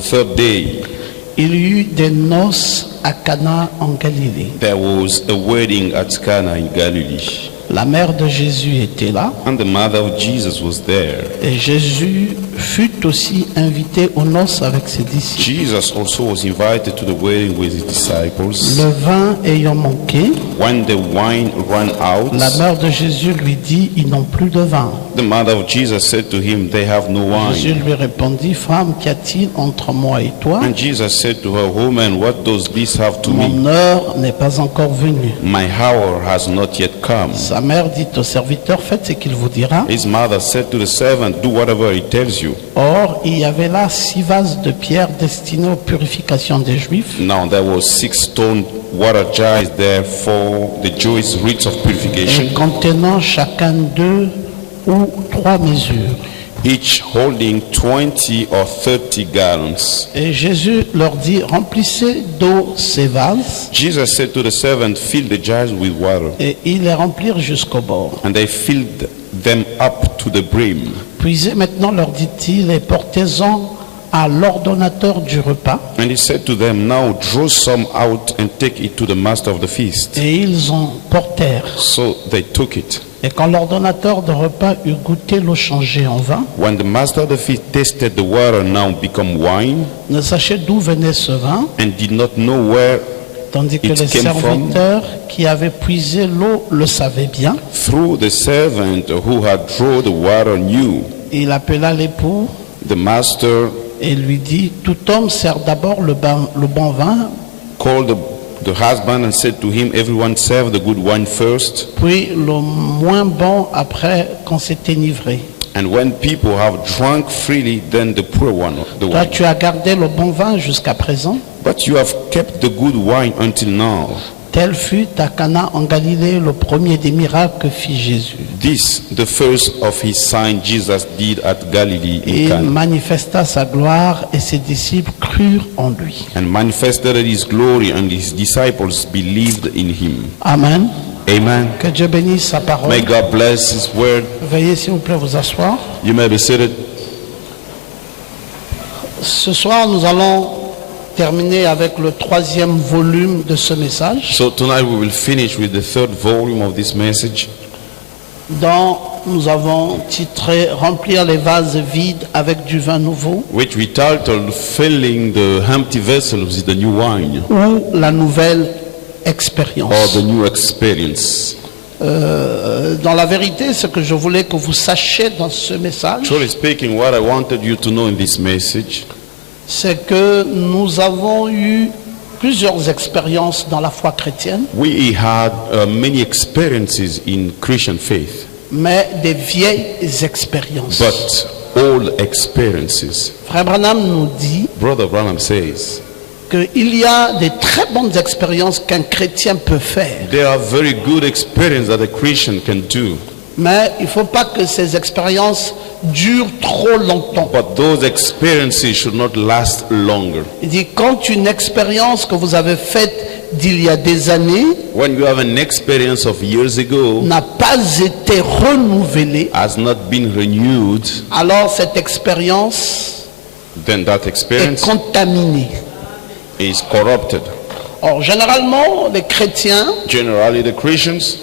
the third day, il y eut des noces à Cana en Galilée. there was a wedding at Cana in Galilee. La mère de Jésus était là And the mother of Jesus was there. et Jésus fut aussi invité aux noces avec ses disciples. Jesus also was invited to the wedding with his disciples. Le vin ayant manqué, When the wine ran out, la mère de Jésus lui dit, ils n'ont plus de vin. the mother of Jesus said to him, they have no Jésus wine. lui répondit, femme, qu'y a-t-il entre moi et toi? And Jesus said to her, woman, what does this have to me? Mon heure n'est pas encore venue. My hour has not yet come. Sa mère dit au serviteur, faites ce qu'il vous dira. His mother said to the servant, do whatever he tells you. Or, il y avait là 6 vases de pierre destinés aux purifications des Juifs, Now there were 6 stone water jars there for the Jewish rites of purification, et contenant chacun 2 ou 3 mesures. each holding 20 or 30 gallons. Et Jésus leur dit, remplissez d'eau ces vases, Jesus said to the servant, fill the jars with water. et ils les remplirent jusqu'au bord. And they filled them up to the brim. Puisez maintenant, leur dit-il, et portez-en à l'ordonnateur du repas. And he said to them, now draw some out and take it to the master of the feast. Et ils en portèrent. So they took it. Et quand l'ordonnateur de repas eut goûté l'eau changée en vin, When the master of the feast tasted the water now become wine, ne sachait d'où venait ce vin, and did not know where, tandis que It les came from- serviteurs qui avaient puisé l'eau le savaient bien, through the servant who had drawn the water knew. il appela l'époux The master et lui dit, tout homme sert d'abord le bon vin, called the husband and said to him, everyone serve the good wine first, puis le moins bon après qu'on s'est enivré. and when people have drunk freely, then the poor one, the Toi, wine. tu as gardé le bon vin jusqu'à présent. But you have kept the good wine until now. Tel fut à Cana en Galilée le premier des miracles que fit Jésus. This, the first of his signs Jesus did at Galilee in Il Cana, manifesta sa gloire et ses disciples crurent en lui. and manifested his glory, and his disciples believed in him. Amen. Amen. Que Dieu bénisse sa parole. May God bless his word. Veuillez s'il vous plaît vous asseoir. You may be seated. Ce soir, nous allons terminer avec le 3e volume de ce message, So tonight we will finish with the 3rd volume of this message, dont nous avons titré Remplir les vases vides avec du vin nouveau, which we titled Filling the Empty Vessels with the New Wine, ou la nouvelle or expérience. the New Experience. Dans la vérité, ce que je voulais que vous sachiez dans ce message, Truly speaking, what I wanted you to know in this message, c'est que nous avons eu plusieurs expériences dans la foi chrétienne, we had many experiences in Christian faith, mais des vieilles expériences. but old experiences. Frère Branham nous dit Brother Branham says, qu'il y a des très bonnes expériences qu'un chrétien peut faire, there are very good experiences that a Christian can do, mais il ne faut pas que ces expériences durent trop longtemps. but those experiences should not last longer. Il dit, quand une expérience que vous avez faite d'il y a des années When you have an experience of years ago, n'a pas été renouvelée, has not been renewed, alors cette expérience then that est experience contaminée. is corrupted. Or, généralement, les chrétiens, Generally, the Christians,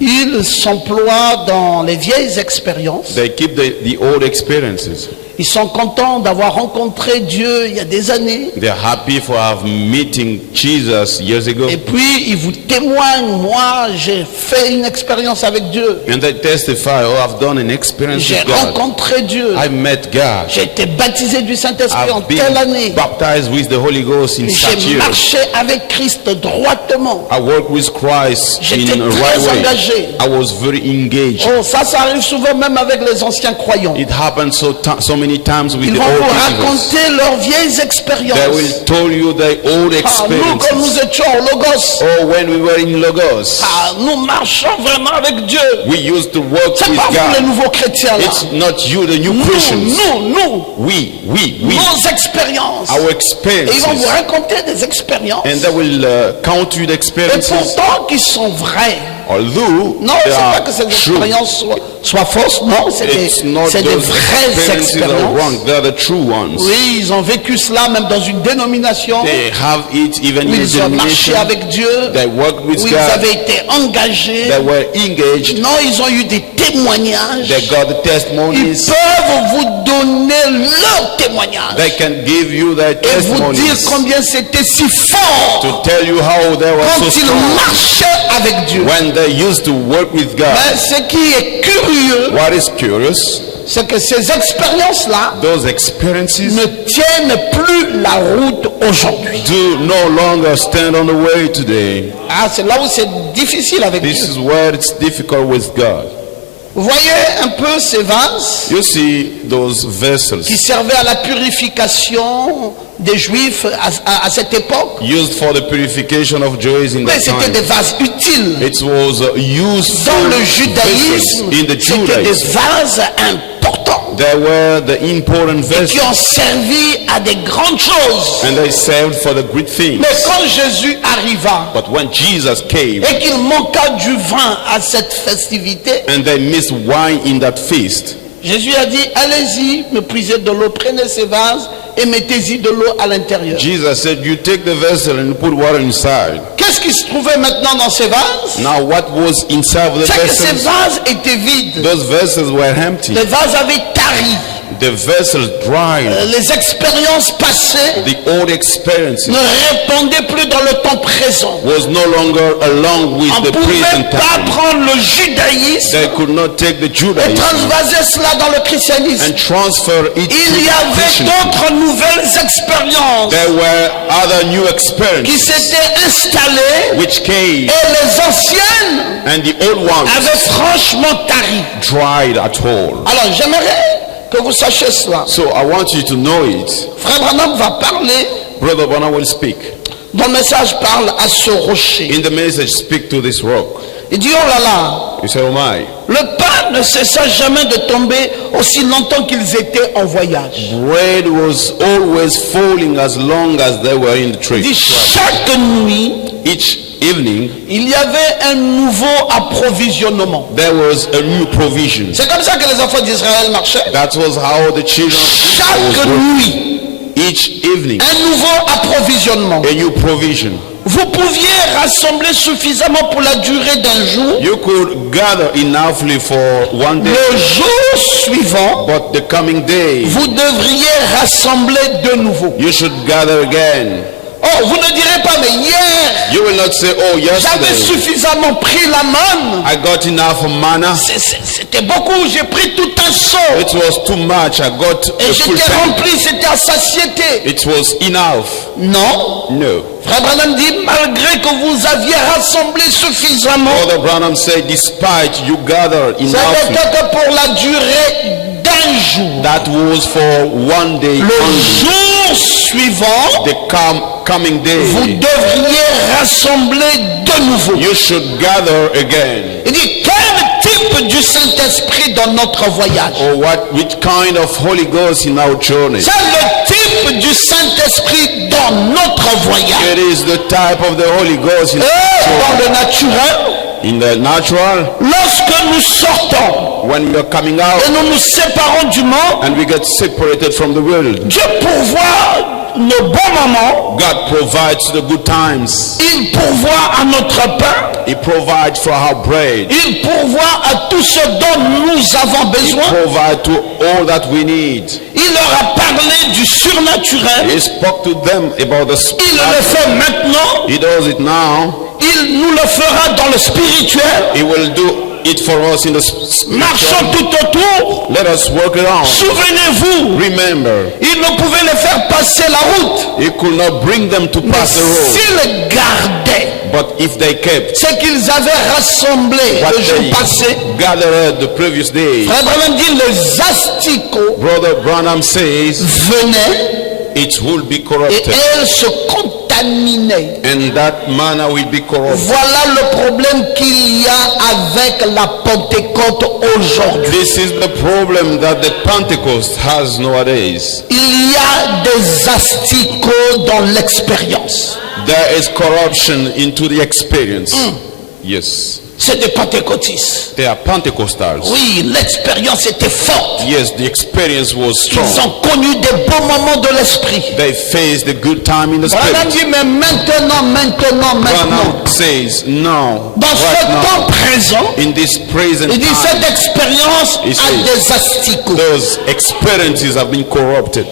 ils s'emploient dans les vieilles expériences. they keep the old experiences. Ils sont contents d'avoir rencontré Dieu il y a des années. They are happy for have meeting Jesus years ago, Et puis, ils vous témoignent, moi, j'ai fait une expérience avec Dieu. and they testify, "Oh, I've done an experience J'ai with God. rencontré Dieu. I met God. J'ai été baptisé du Saint-Esprit en I've telle année. been baptized with the Holy Ghost in such J'ai years. marché avec Christ droitement. I worked with Christ J'étais in a très right way. engagé. I was very engaged. Oh, ça arrive souvent même avec les anciens croyants. It happens so many times with Ils the vont old vous believers. raconter leurs vieilles They expériences. will tell you their old Nous, comme nous experiences. étions au Logos, Oh, when we were in Logos, nous marchons vraiment avec Dieu. we used to work C'est with pas vous les God. nouveaux chrétiens là. It's not you, the new Nous, Christians. we, We, nos expériences. our Et ils vont vous experiences. raconter des expériences. And they will count you the Et experiences. pourtant qui sont vraies. Although Non, they c'est pas are que ces true. expériences soient fausses. Non, c'est It's not des those vraies experiences are expériences. wrong. They're the true ones. Oui, ils ont vécu cela même dans une dénomination They have it even où in ils ont marché denomination. avec Dieu, They worked with où ils God. avaient été engagés. They were engaged. Non, ils ont eu des témoignages. They got the Ils testimonies. peuvent vous donner leur témoignage They can give you their et vous dire testimonies combien c'était si fort to tell you how they were quand so ils strong marchaient avec Dieu. when they used to work with God. Mais ce qui est curieux, What is curious, c'est que ces expériences-là those experiences ne tiennent plus la route aujourd'hui. do no longer stand on the way today. Ah, c'est là où c'est difficile avec This Dieu. is where it's difficult with God. Vous voyez un peu ces vases You see those vessels qui servaient à la purification des Juifs à cette époque. used for the purification of Jews in Mais that c'était time. des vases utiles. It was useful Dans le vessels judaïsme, in the c'était des Judaism. vases importants They were the important qui vessels, ont servi à des grandes choses. and they served for the great things. Mais quand Jésus arriva But when Jesus came et qu'il manqua du vin à cette festivité, and they missed wine in that feast, Jésus a dit, allez-y, me puisez de l'eau, prenez ces vases et mettez-y de l'eau à l'intérieur. Jesus said, you take the vessel and put water inside. Qu'est-ce qui se trouvait maintenant dans ces vases? Now what was inside of the C'est que ces vessels? vases étaient vides. Those vessels were empty. Les vases avaient tari. The vessels dried. Les expériences passées The old experiences ne répondaient plus dans le temps présent. was no longer along with On the ne pouvait present pas time. prendre le judaïsme They could not take the et Judaism transvaser cela dans le christianisme. and transfer it to Il y the avait Christianity. d'autres nouvelles expériences There were other new qui experiences s'étaient installées which came, et les anciennes and the old ones avaient franchement tari. dried at all. Alors j'aimerais que vous sachiez cela. So I want you to know it. Frère Branham va parler, Brother Bonner will speak. dans le message parle à ce rocher. In the message, speak to this rock. Il dit, oh là là, You say, oh my. le pain ne cessa jamais de tomber aussi longtemps qu'ils étaient en voyage. Bread was always falling as long as they were in the Il dit, tree. chaque nuit, Each evening, il y avait un nouveau approvisionnement. there was a new provision. C'est comme ça que les enfants d'Israël marchaient. That was how the children of Israel was Chaque working. nuit, Each evening, un nouveau approvisionnement. a new provision. Vous pouviez rassembler suffisamment pour la durée d'un jour. You could gather enoughly for one day, Le jour suivant, but the coming day, vous devriez rassembler de nouveau. you should gather again. Oh, vous ne direz pas, mais hier, You will not say, oh, j'avais yesterday, suffisamment pris la manne. I got enough manna. C'était beaucoup, j'ai pris tout un seau. It was too much. I got Et a full j'étais tank. rempli, c'était à satiété. It was enough. Non. No. Frère Branham dit, malgré que vous aviez rassemblé suffisamment, Brother Branham said, despite you gathered ça enough, n'était que pour la durée d'un jour. that was for one day Le only. jour suivant, The coming vous day, devriez rassembler de nouveau. you should gather again. Il dit, quel type du Saint-Esprit dans notre voyage? Or which kind of Holy Ghost in our journey? C'est le type du Saint-Esprit dans notre voyage. It is the type of the Holy Ghost in, Dans le naturel, in the natural. lorsque nous sortons When we are coming et out nous nous séparons du monde, and we get separated from the world, Dieu pourvoit nos bons moments, God provides the good times. il pourvoit à notre pain, He provides for our bread. il pourvoit à tout ce dont nous avons He besoin. provides to all that we need. Il leur a parlé du surnaturel. He spoke to them about the Il le fait maintenant. He does it now. Il nous le fera dans le spirituel. He will do it for us in the Marchons spiritual. tout autour. Let us work it out. Souvenez-vous, Remember, il ne pouvait les faire passer la route. he could not bring them to Mais pass the road. s'ils gardaient But if they kept ce qu'ils avaient rassemblé what le jour they passé, gathered the previous day, Frère Branham dit, les asticots Brother Branham says venaient it will be et corrupted. elles se contaminaient. And that manna will be corrupted. Voilà le problème qu'il y a avec la Pentecôte aujourd'hui. This is the problem that the Pentecost has nowadays. Il y a des asticots dans l'expérience. There is corruption into the experience. Yes. C'est des pentecôtistes. They are Pentecostals. Oui, l'expérience était forte. Yes, the experience was Ils strong. ont connu des beaux moments de l'esprit. They faced the good time in the Branham spirit. dit, mais maintenant. Branham says, no, Dans ce right now, temps présent, in this present il dit, time, cette expérience He a says, des asticots. those experiences have been corrupted.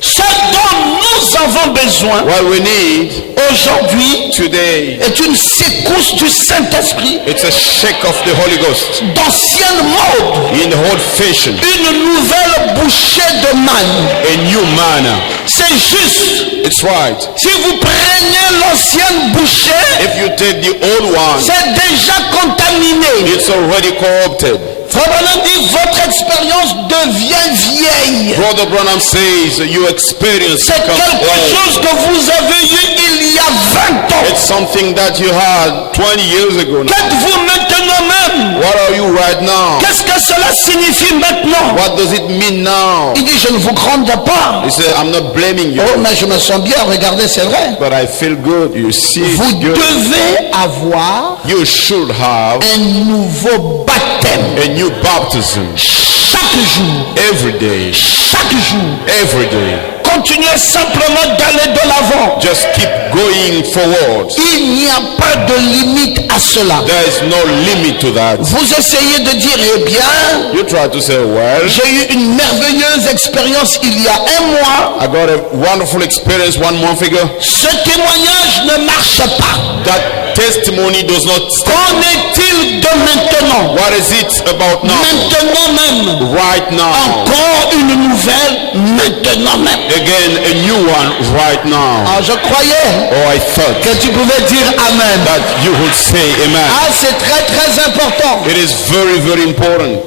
Ce dont nous avons besoin What we need aujourd'hui today, est une secousse du Saint-Esprit it's a shake of the Holy Ghost d'ancienne mode, in the old fashion, une nouvelle bouchée de manne. a new manner. C'est juste. It's right. Si vous prenez l'ancienne bouchée, If you take the old one, c'est déjà contaminé. it's already corrupted. Frère Branham dit, votre expérience devient vieille. Brother Branham says your experience C'est becomes quelque old. chose que vous avez eu il y a 20 ans. It's something that you had 20 years ago. Qu'êtes-vous maintenant même? What are you right now? Qu'est-ce que cela signifie maintenant? What does it mean now? Il dit, je ne vous gronde pas. He said, I'm not blaming you, Oh, mais je me sens bien, regardez, c'est vrai. but I feel good. You see, Vous it's good. devez avoir You should have un nouveau baptême. a new baptism Chaque jour, every day. chaque jour. Every day. Continuez simplement d'aller de l'avant. Just keep going forward. Il n'y a pas de limite à cela. There is no limit to that. Vous essayez de dire, eh bien, You try to say, well, j'ai eu une merveilleuse expérience il y a un mois. I got a wonderful experience 1 month ago. Ce témoignage ne marche pas. That testimony does not stand. Qu'en est-il de maintenant? What is it about now? Maintenant même. Right now. Encore une nouvelle maintenant même. Again, a new one right now. Ah, je croyais Oh, I thought que tu pouvais dire Amen. that you would say amen. Ah, c'est très très important. It is very, very important.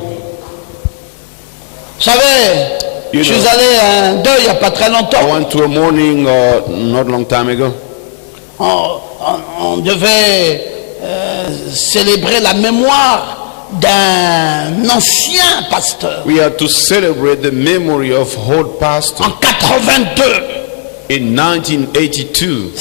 Vous savez, You je know. suis allé à un deuil il n'y a pas très I longtemps. went to a morning not long time ago. On devait célébrer la mémoire d'un ancien pasteur We had to celebrate the memory of old pastor en 82. in 1982.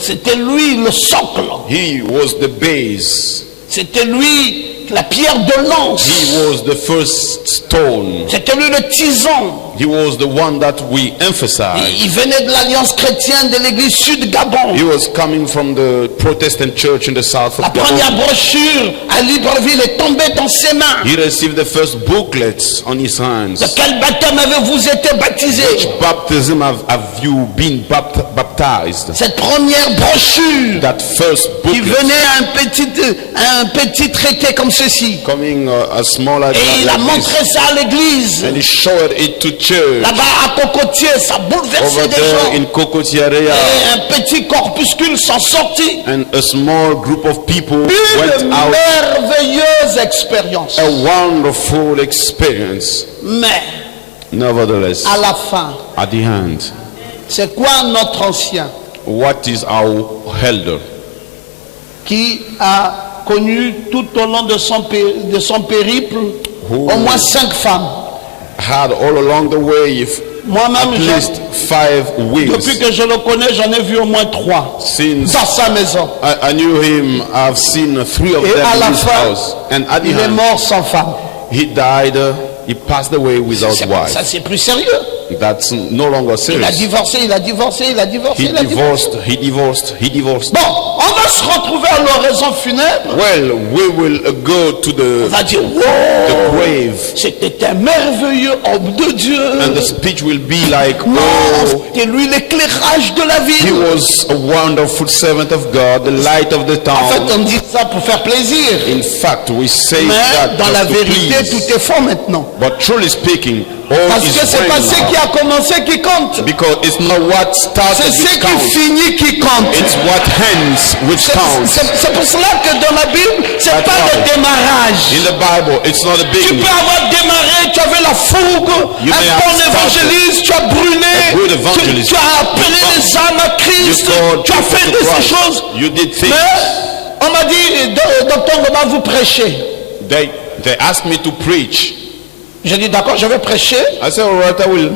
C'était lui le socle. He was the base. C'était lui la pierre de lance. He was the first stone. C'était lui le tison. He was the one that we emphasized. Il venait de l'Alliance chrétienne de l'église Sud Gabon. He was coming from the Protestant church in the south La of première Gabon. brochure à Libreville est tombée dans ses mains. He received the first booklets on his hands. De quel baptême avez-vous été baptisé? Baptism have you been baptized? Cette première brochure That first qui booklet venait un petit traité comme ceci. coming a smaller Et il a montré ça à l'église. and he showed it to church Là-bas à Cocotier, ça bouleversait over des there gens. in Kokoti area, Et un petit corpuscule s'en sortit. and a small group of people went Une out. merveilleuse expérience. A wonderful experience. Mais Nevertheless, à la fin, at the end, c'est quoi notre ancien what is our elder qui a connu tout au long de son périple au moins 5 femmes? had all along the way at Moi-même, least 5 depuis weeks que je le connais, j'en ai vu au moins 3 since dans sa maison. I knew him. I've seen 3 of Et them à la in his fin, house, and at the il est end, mort sans femme. he died. He passed away without Ça, wife. c'est plus sérieux. That's no longer Il a serious. divorcé, il a divorcé, il a divorcé, He il a divorcé. divorced. He divorced. He divorced. Bon, on va se retrouver à l'oraison funèbre. Well, we will go to On the va dire, wow, grave, c'était un merveilleux homme de Dieu. and the speech will be like, Non, "Oh, c'était lui l'éclairage de la he ville. was a wonderful servant of God, the light of the En fait, town." on dit ça pour faire plaisir. In fact, we say Mais that dans la just to vérité, please. tout est faux maintenant. But truly speaking, all Parce is que c'est pas well ce now. qui a commencé qui compte. Because it's not what C'est started ce which qui counts. finit qui compte. It's what ends which counts. C'est pour cela que dans la Bible, c'est That's pas why. le démarrage. In the Bible, it's not a Tu beginning. peux avoir démarré, tu avais la fougue, You may un have bon started évangéliste, tu as brûlé, a good evangelist. tu as appelé les âmes à You Christ, called tu as people fait to de ces Christ. choses. You did things. Mais on m'a dit, docteur, comment vous prêchez? They asked me to preach. J'ai dit, d'accord, je vais prêcher. I said, all right, I will.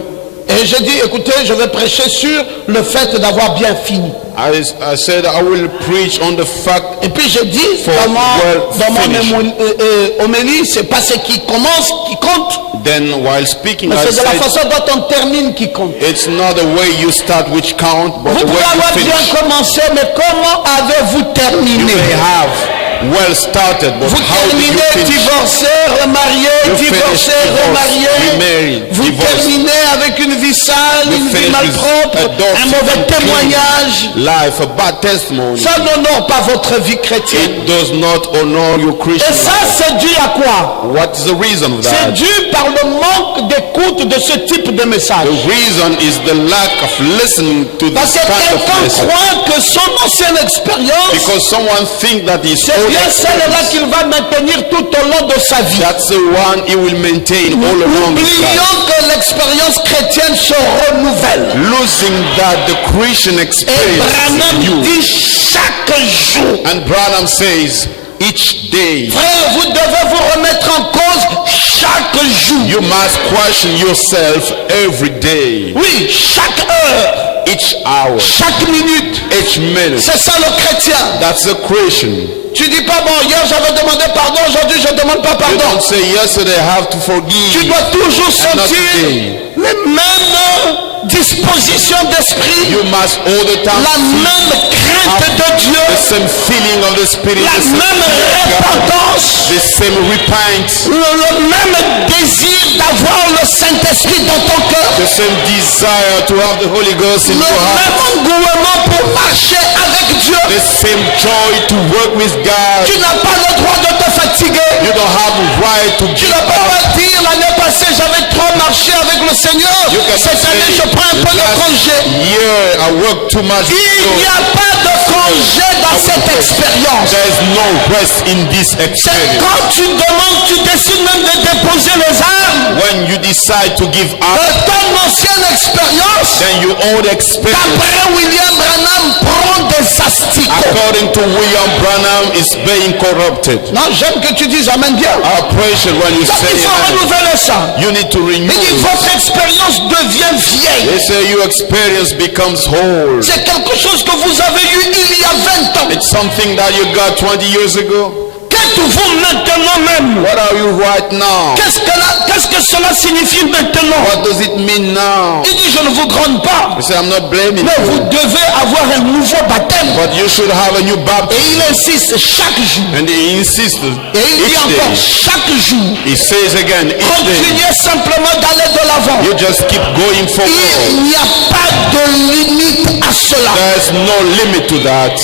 Et j'ai dit, écoutez, je vais prêcher sur le fait d'avoir bien fini. I said I will preach on the fact. Et puis j'ai dit, For dans mon finish. homélie, c'est pas ce qui commence qui compte, Then while speaking, mais I c'est de la said façon dont on termine qui compte. it's not the way you start which count, but Vous the way pouvez avoir you bien finish. commencé, mais comment avez-vous You terminé? may have well started, but Vous how do you terminez finish? divorcé, remarié, You divorcé, finish divorced, remarié. remarried, Vous divorced. terminez avec une vie sale, You une vie finish malpropre, with adultery, un mauvais unclean témoignage. life, a bad testimony. Ça n'honore pas votre vie chrétienne. It does not honor your Christian Et ça, life. c'est dû à quoi? What is the reason of C'est that? dû par le manque d'écoute de ce type de message. The reason is the lack of listening to Parce this que kind of quelqu'un message. croit que son ancienne expérience, Because someone think that his c'est own bien celle-là experience, qu'il va maintenir tout au long de sa vie. that's the one he will maintain all along his life. Oublions que l'expérience chrétienne se renouvelle. Losing that the Christian Et experience Branham is in you. dit chaque jour. And Branham says, each day Frère, vous devez vous remettre en cause chaque jour. you must question yourself every day, Oui, chaque heure, each hour, chaque minute. each minute. C'est ça le chrétien. That's a Christian. Tu dis pas, bon, hier j'avais demandé pardon, aujourd'hui je ne demande pas You pardon. don't say yesterday I have to Tu forgive. dois toujours And not sentir today. les mêmes dispositions d'esprit, You must all the time la même crainte de Dieu, the same feeling of the Spirit, la the same même feeling of God, repentance, the same repent, le même désir d'avoir le Saint-Esprit dans ton cœur, the same desire to have the Holy Ghost in le your heart, même engouement pour marcher avec Dieu. the same joy to work with God. Tu n'as pas le droit de te fatiguer. You don't have a right to Tu give ne peux up. pas dire l'année passée j'avais trop marché avec le Seigneur. You can Cette année je prends un peu de last congé. year I worked too much. Il n'y a pas de congé dans cette expérience. There is no rest in this C'est experience. quand tu demandes, tu décides même de déposer les armes. When you decide to give up, Ton ancienne expérience, then your old experience, d'après William Branham, prend des asticots. according to William Branham, is being corrupted. Non, j'aime que tu dises amen bien. I appreciate when you Donc say il faut amen. renouveler ça. You need to renew. Il dit votre expérience devient vieille. They say your experience becomes whole. C'est quelque chose que vous avez eu il y a 20 ans. It's something that you got 20 years ago. Qu'êtes-vous maintenant même? What are you right now? Qu'est-ce que cela signifie maintenant? What does it mean now? Il dit je ne vous gronde pas. You say, I'm not blaming Mais vous you, devez avoir un nouveau baptême. but you should have a new Et baptism. il insiste chaque jour. And he insisted Et il dit each encore day. chaque jour. He says again, each day. Continuez simplement d'aller de l'avant. You just keep going forward. Il n'y a pas de limite à cela. There's no limit to that.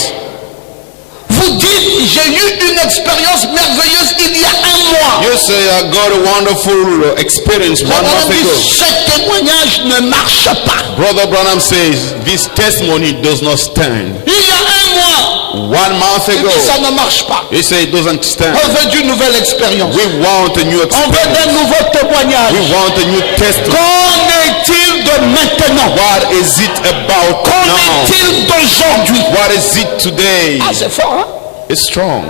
Vous dites j'ai eu une expérience merveilleuse il y a un mois. You say, I got a wonderful experience 1 month Branham dit, ago. ce témoignage ne marche pas. Brother Branham says, this testimony does not stand. Il y a un mois, 1 month il ago, dit, ça ne marche pas. he said it doesn't stand. On veut d'une nouvelle expérience. We want a new On veut experience. d'un nouveau témoignage. We want a new testimony. Qu'en est-il de maintenant? What is it about Qu'en now? est-il d'aujourd'hui? What is it today? Ah, c'est fort, hein? It's strong.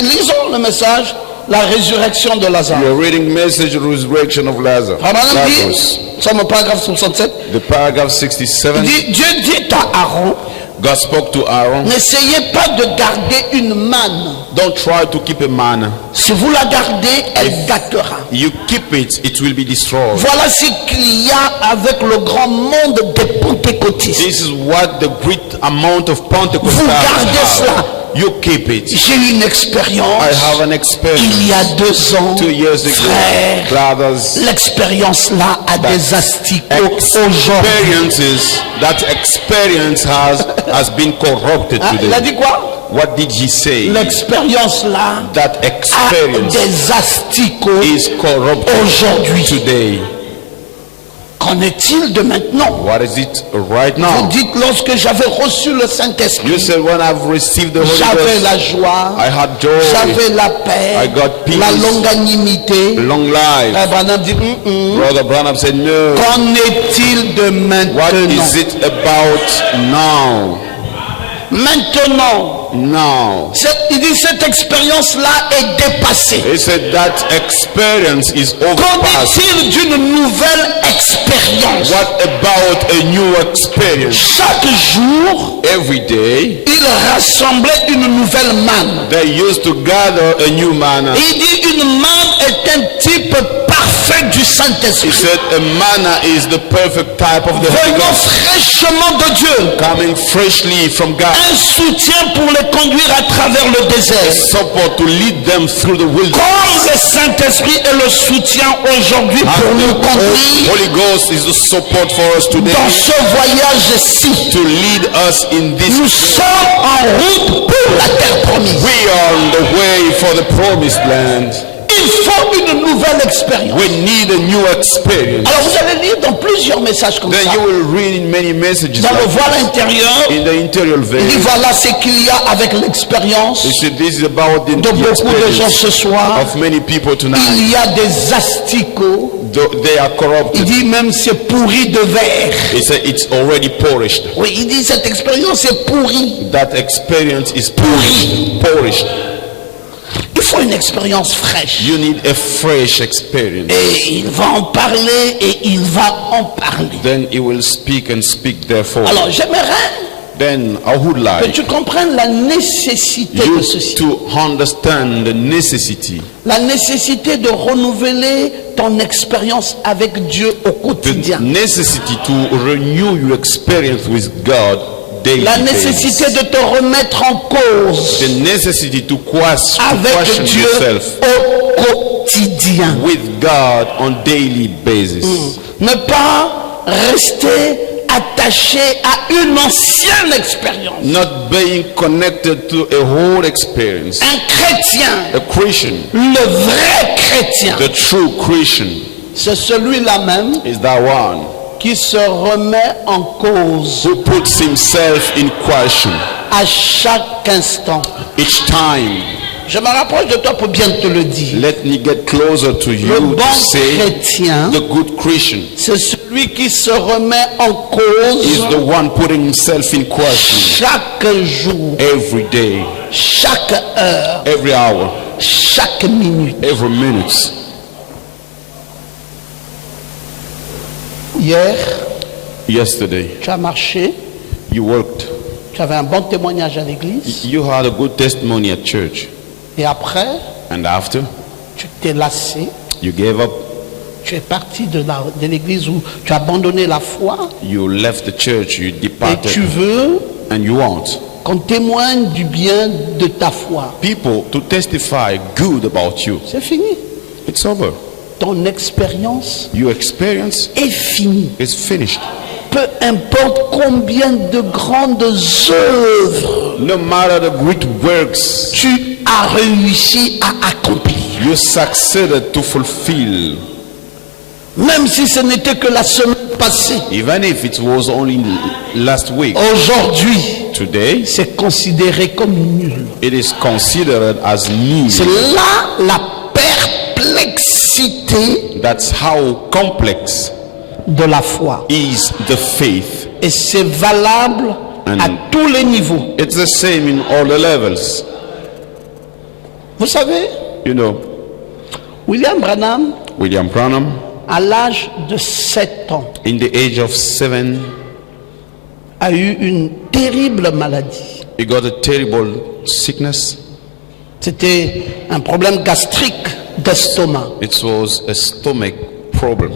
Lisons le message, la résurrection de Lazare. You're reading message resurrection of Lazarus. Branham dit, Lazarus. sommes au paragraphe 67, The paragraph il 67. dit, Dieu dit à Aaron, God spoke to Aaron. n'essayez pas de garder une manne. Don't try to keep a manna. Si vous la gardez, elle gâtera. You keep it, it will be destroyed. Voilà ce qu'il y a avec le grand monde des pentecôtistes. This is what the great amount of Pentecostals Vous gardez have. cela. You keep it. J'ai eu une expérience I have an experience. il y a 2 ans, 2 years ago, frère. brothers. L'expérience là a des asticots aujourd'hui. That experience has been corrupted Hein, il a today. dit quoi? What did he say? L'expérience là That a experience des asticots is corrupted aujourd'hui. today. Qu'en est-il de maintenant? What is it right Vous now? dites lorsque j'avais reçu le Saint-Esprit, You said when I've received the Holy j'avais Ghost, la joie, I had joy, j'avais la paix, I got peace, la longanimité. long life. Branham dit, Brother Branham said, no. qu'en est-il de What maintenant? is it about now? Maintenant, Now, Il dit cette expérience-là est dépassée. he said that experience is Qu'en overpassed. dit-il d'une nouvelle expérience? What about a new experience? Chaque jour, Every day, il rassemblait une nouvelle manne. they used to gather a new manna. Il dit une manne est un type parfait du He Saint-Esprit. said a manna is the perfect type of the Holy Venant Ghost, fraîchement de Dieu. coming freshly from God. Un soutien pour les conduire à travers le désert. Support to lead them through the wilderness. Comme le Saint-Esprit est le soutien aujourd'hui pour nous conduire Holy Ghost is the support for us today dans ce voyage-ci. to lead us in this. Nous sommes en route pour la terre promise. We are on the way for the promised land. Il faut une nouvelle expérience. We need a new experience. Alors vous allez lire dans plusieurs messages comme Then ça. you will read in many messages Dans le like voile intérieur, in the interior il dit veil. voilà ce qu'il y a avec l'expérience You see, this is about the de beaucoup de gens experience ce soir. of many people tonight. Il y a des asticots. They are Il corrupted. dit même c'est pourri de verre. He said it's already polished. Oui, il dit cette expérience est pourrie. That experience is polished. Polished. Il faut une expérience fraîche. You need a fresh experience. Et il va en parler et il va en parler. Then he will speak and speak therefore. Alors j'aimerais Then I would que like tu comprennes la nécessité de you ceci. to understand the necessity. La nécessité de renouveler ton expérience avec Dieu au The quotidien. necessity to renew your experience with God daily. La nécessité basis. de te remettre en cause The necessity to question avec Dieu yourself au quotidien. with God on daily basis. Ne pas rester attaché à une ancienne expérience. Not being connected to a whole experience. Un chrétien, A Christian, le vrai chrétien, the true Christian, c'est celui-là même is that one qui se remet en cause who puts himself in question à chaque instant. each time. Je me rapproche de toi pour bien te le dire. Let me get closer to Le you bon to say chrétien, the good Christian c'est celui qui se remet en is cause the one putting himself in question chaque jour, every day, chaque heure, every hour, chaque minute. every minute. Hier, Yesterday, tu as marché, you worked. tu avais un bon témoignage à l'église, You had a good testimony at church. et après, And after, tu t'es lassé, you gave up. tu es parti de l'église où tu as abandonné la foi, You left the church. You et tu departed. veux And you want qu'on témoigne du bien de ta foi. people to testify good about you. C'est fini. It's over. Ton expérience Your experience est finie. is finished. Peu importe combien de grandes œuvres No matter the great works tu as réussi à accomplir. you succeeded to fulfill, Même si ce n'était que la semaine passée. even if it was only last week, Aujourd'hui, today c'est considéré comme nul. it is considered as new. C'est là la perplexité That's how complex de la foi. is the faith. Et c'est valable à tous les niveaux. It's the same in all the levels. Vous savez, You know, William Branham, William Branham, à l'âge de 7 ans, in the age of 7, a eu une terrible maladie. he got a terrible sickness. C'était un problème gastrique d'estomac. It was a stomach problem.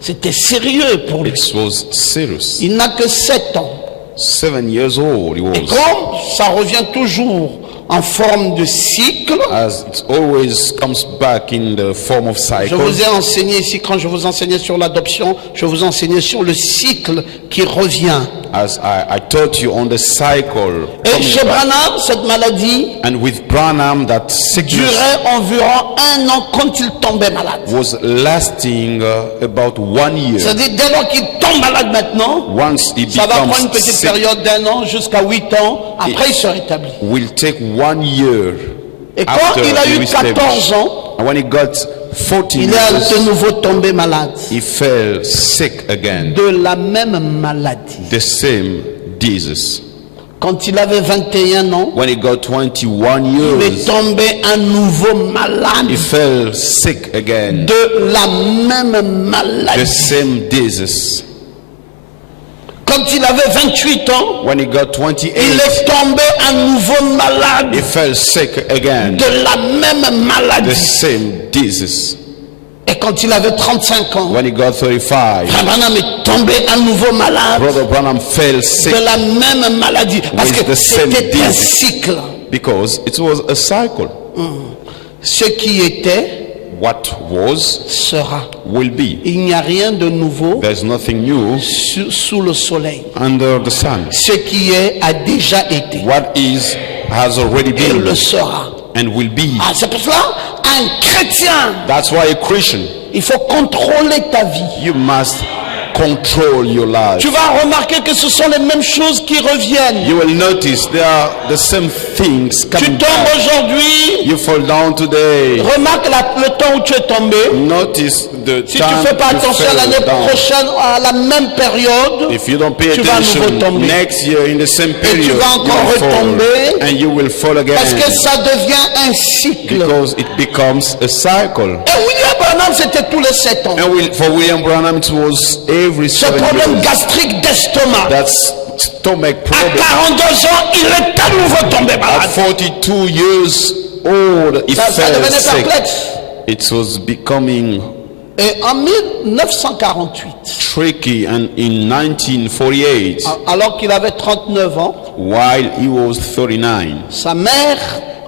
C'était sérieux pour lui. It was serious. Il n'a que 7 ans. 7 years old he Et was. comme ça revient toujours en forme de cycle, As it always comes back in the form of je cycle. vous ai enseigné ici, quand je vous enseignais sur l'adoption, je vous enseignais sur le cycle qui revient. As I taught you on the cycle. Et coming chez back. Branham, cette maladie And with Branham, that sickness durait environ 1 an quand il tombait malade. was lasting about 1 year. C'est-à-dire, dès lors qu'il tombe malade maintenant, Once he ça va prendre une becomes petite sick, période d'1 an jusqu'à 8 ans. Après, il se rétablit. will take 1 year. Et quand After il a he eu 14 reestablished. ans, And when he got 14 il est de years, nouveau tombé malade he fell sick again. de la même maladie. The same disease. Quand il avait 21 ans, when he got 21 il est years, tombé à nouveau malade he fell sick again. de la même The maladie. same disease. Quand il avait 28 ans, When he got il 28, est tombé à nouveau malade he fell sick again. de la même The maladie. same disease. Et quand il avait 35 ans, When he got 35, Frère Branham est tombé à nouveau malade Brother Branham fell sick de la même maladie. Parce with que the same c'était un disease. cycle. because it was a cycle. Ce qui était What was sera. will be. Il n'y a rien de nouveau There's nothing new sous le soleil. under the sun. Ce qui est a déjà été What is has already et been le sera. and will be. Ah, c'est pour cela, un chrétien, That's why a Christian, il faut contrôler ta vie. you must control your life. Tu vas remarquer que ce sont les mêmes choses qui reviennent. You will notice they are the same things Tu coming tombes back. aujourd'hui, You fall down today. remarque le temps où tu es tombé. Notice the Si tu time ne fais pas you attention fell l'année down. prochaine à la même période, If you don't pay tu vas à nouveau attention tomber. next year in the same tu period, vas you encore will fall, retomber. and you will fall again parce que ça devient un cycle. because it becomes a cycle. Et William Branham, c'était tous les 7 ans. And for William Branham, it was every Ce 7 problème years. gastrique d'estomac. That's stomach À problem. 42 ans, il est à nouveau tombé At malade. 42 years old, he Ça fell devenait sick. perplexe. It was becoming Et en 1948, tricky, and in 1948, alors qu'il avait 39 ans, while he was 39, sa mère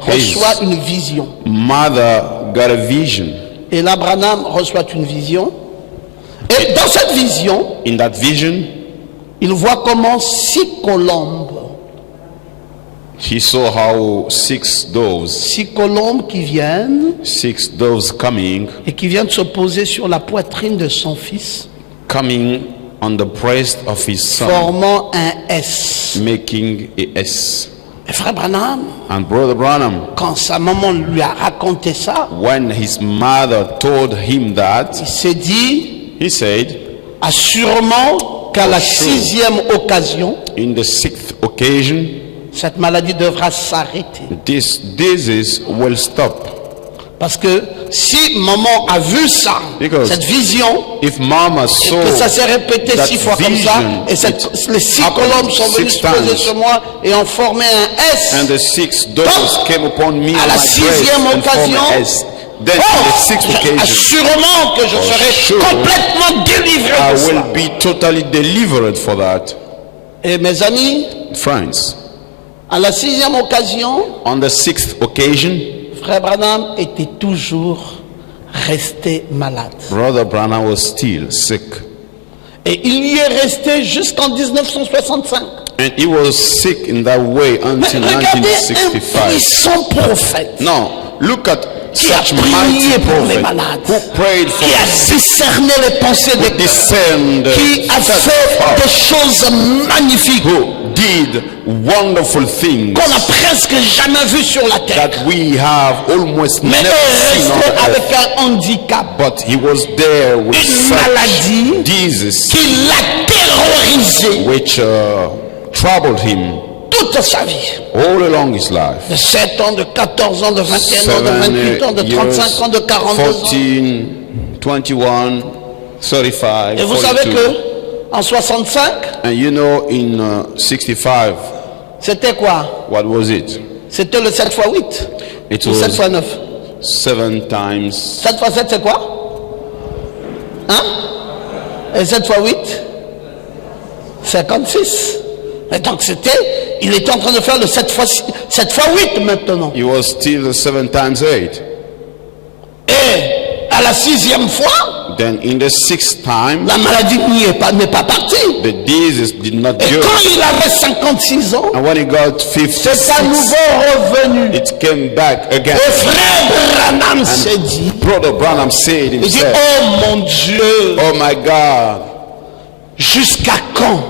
reçoit une vision. mother got a vision. Et là, Branham reçoit une vision. Et dans cette vision, In that vision, il voit comment 6 colombes, he saw how 6 doves, 6 colombes qui viennent coming, et qui viennent se poser sur la poitrine de son fils, coming on the breast of his son, formant un S. making a S. Et frère Branham, And Brother Branham, quand sa maman lui a raconté ça, when his mother told him that, il s'est dit, he said, assurément qu'à la 6e occasion, in the 6th occasion, cette maladie devra s'arrêter. this disease will stop. Parce que si maman a vu ça, Because cette vision, if Mama et saw que ça s'est répété that 6 fois comme ça, vision, et it les 6 happened colombes sont venues 6 se poser times. sur moi et ont formé un S. and the 6 doves came upon me À on la my breast 6e and formed occasion, an S. Then in the 6th occasion, assurément que je serai sure, complètement délivré I de ça. will be totally delivered for that. Et mes amis, Friends, à la 6e occasion, on the 6th occasion, frère Branham était toujours resté malade. Brother Branham was still sick. Et il y est resté jusqu'en 1965. And he was sick in that way until Regardez un 1965. puissant prophète Now, look at qui a such prié mighty pour les prophet malades, who prayed for qui a discerné les pensées des cœurs, discerned, qui a fait des choses magnifiques who did wonderful things qu'on n'a presque jamais vues sur la terre. that we have almost Mais never il est seen on resté the earth. avec un handicap, But he was there with une such maladie disease qui l'a terrorisé which troubled him toute sa vie. all along his life. De 7 ans, de 14 ans, de 21 ans, de 28 ans, de 35 ans, de 42 ans. 14, 21, 35, Et vous savez 42. que en 65, And you know, in 65, c'était quoi? what was it? C'était le 7 x 8 It ou 7 was x 9. 7 times. 7 x 7 c'est quoi? Hein? Et 7 x 8? 56. Et donc il était en train de faire le 7 x 8 maintenant. It was still 7 times 8. Et à la 6e fois, Then in the 6th time, la maladie n'est pas partie. the disease did not Et go. quand il avait 56 ans, And when he got c'est 56, à nouveau revenu. it came back again. Et frère Branham s'est dit, Brother Branham said il dit, himself, oh mon Dieu, oh my God, jusqu'à quand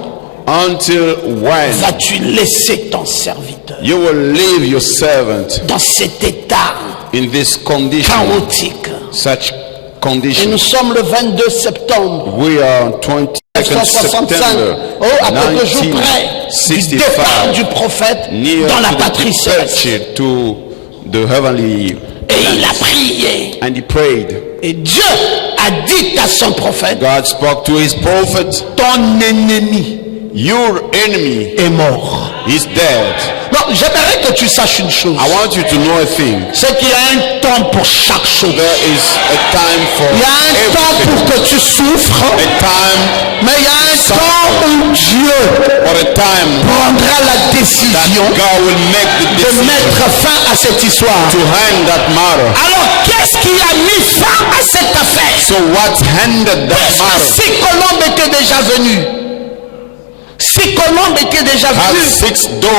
until when vas-tu laisser ton serviteur you will leave your servant dans cet état in this condition, chaotique? such Et condition. nous sommes le 22 septembre. We are 20 1965, à quelques jours près du départ du prophète dans la patrie céleste. to the heavenly Et il a prié. and he prayed. Et Dieu a dit à son prophète, God spoke to his prophet, ton ennemi your enemy est mort. is dead. Non, j'aimerais que tu saches une chose. I want you to know a thing. C'est qu'il y a un temps pour chaque chose. There is a time for Il y a un temps everything. pour que tu souffres, A time mais il y a un temps où Dieu or a time prendra la that décision God will make the de decision mettre fin à cette histoire. to end that matter. Alors, qu'est-ce qui a mis fin à cette affaire? So what ended that Parce que matter? si Colombe était déjà venu, si Colombe était déjà Had venu, 6 et doors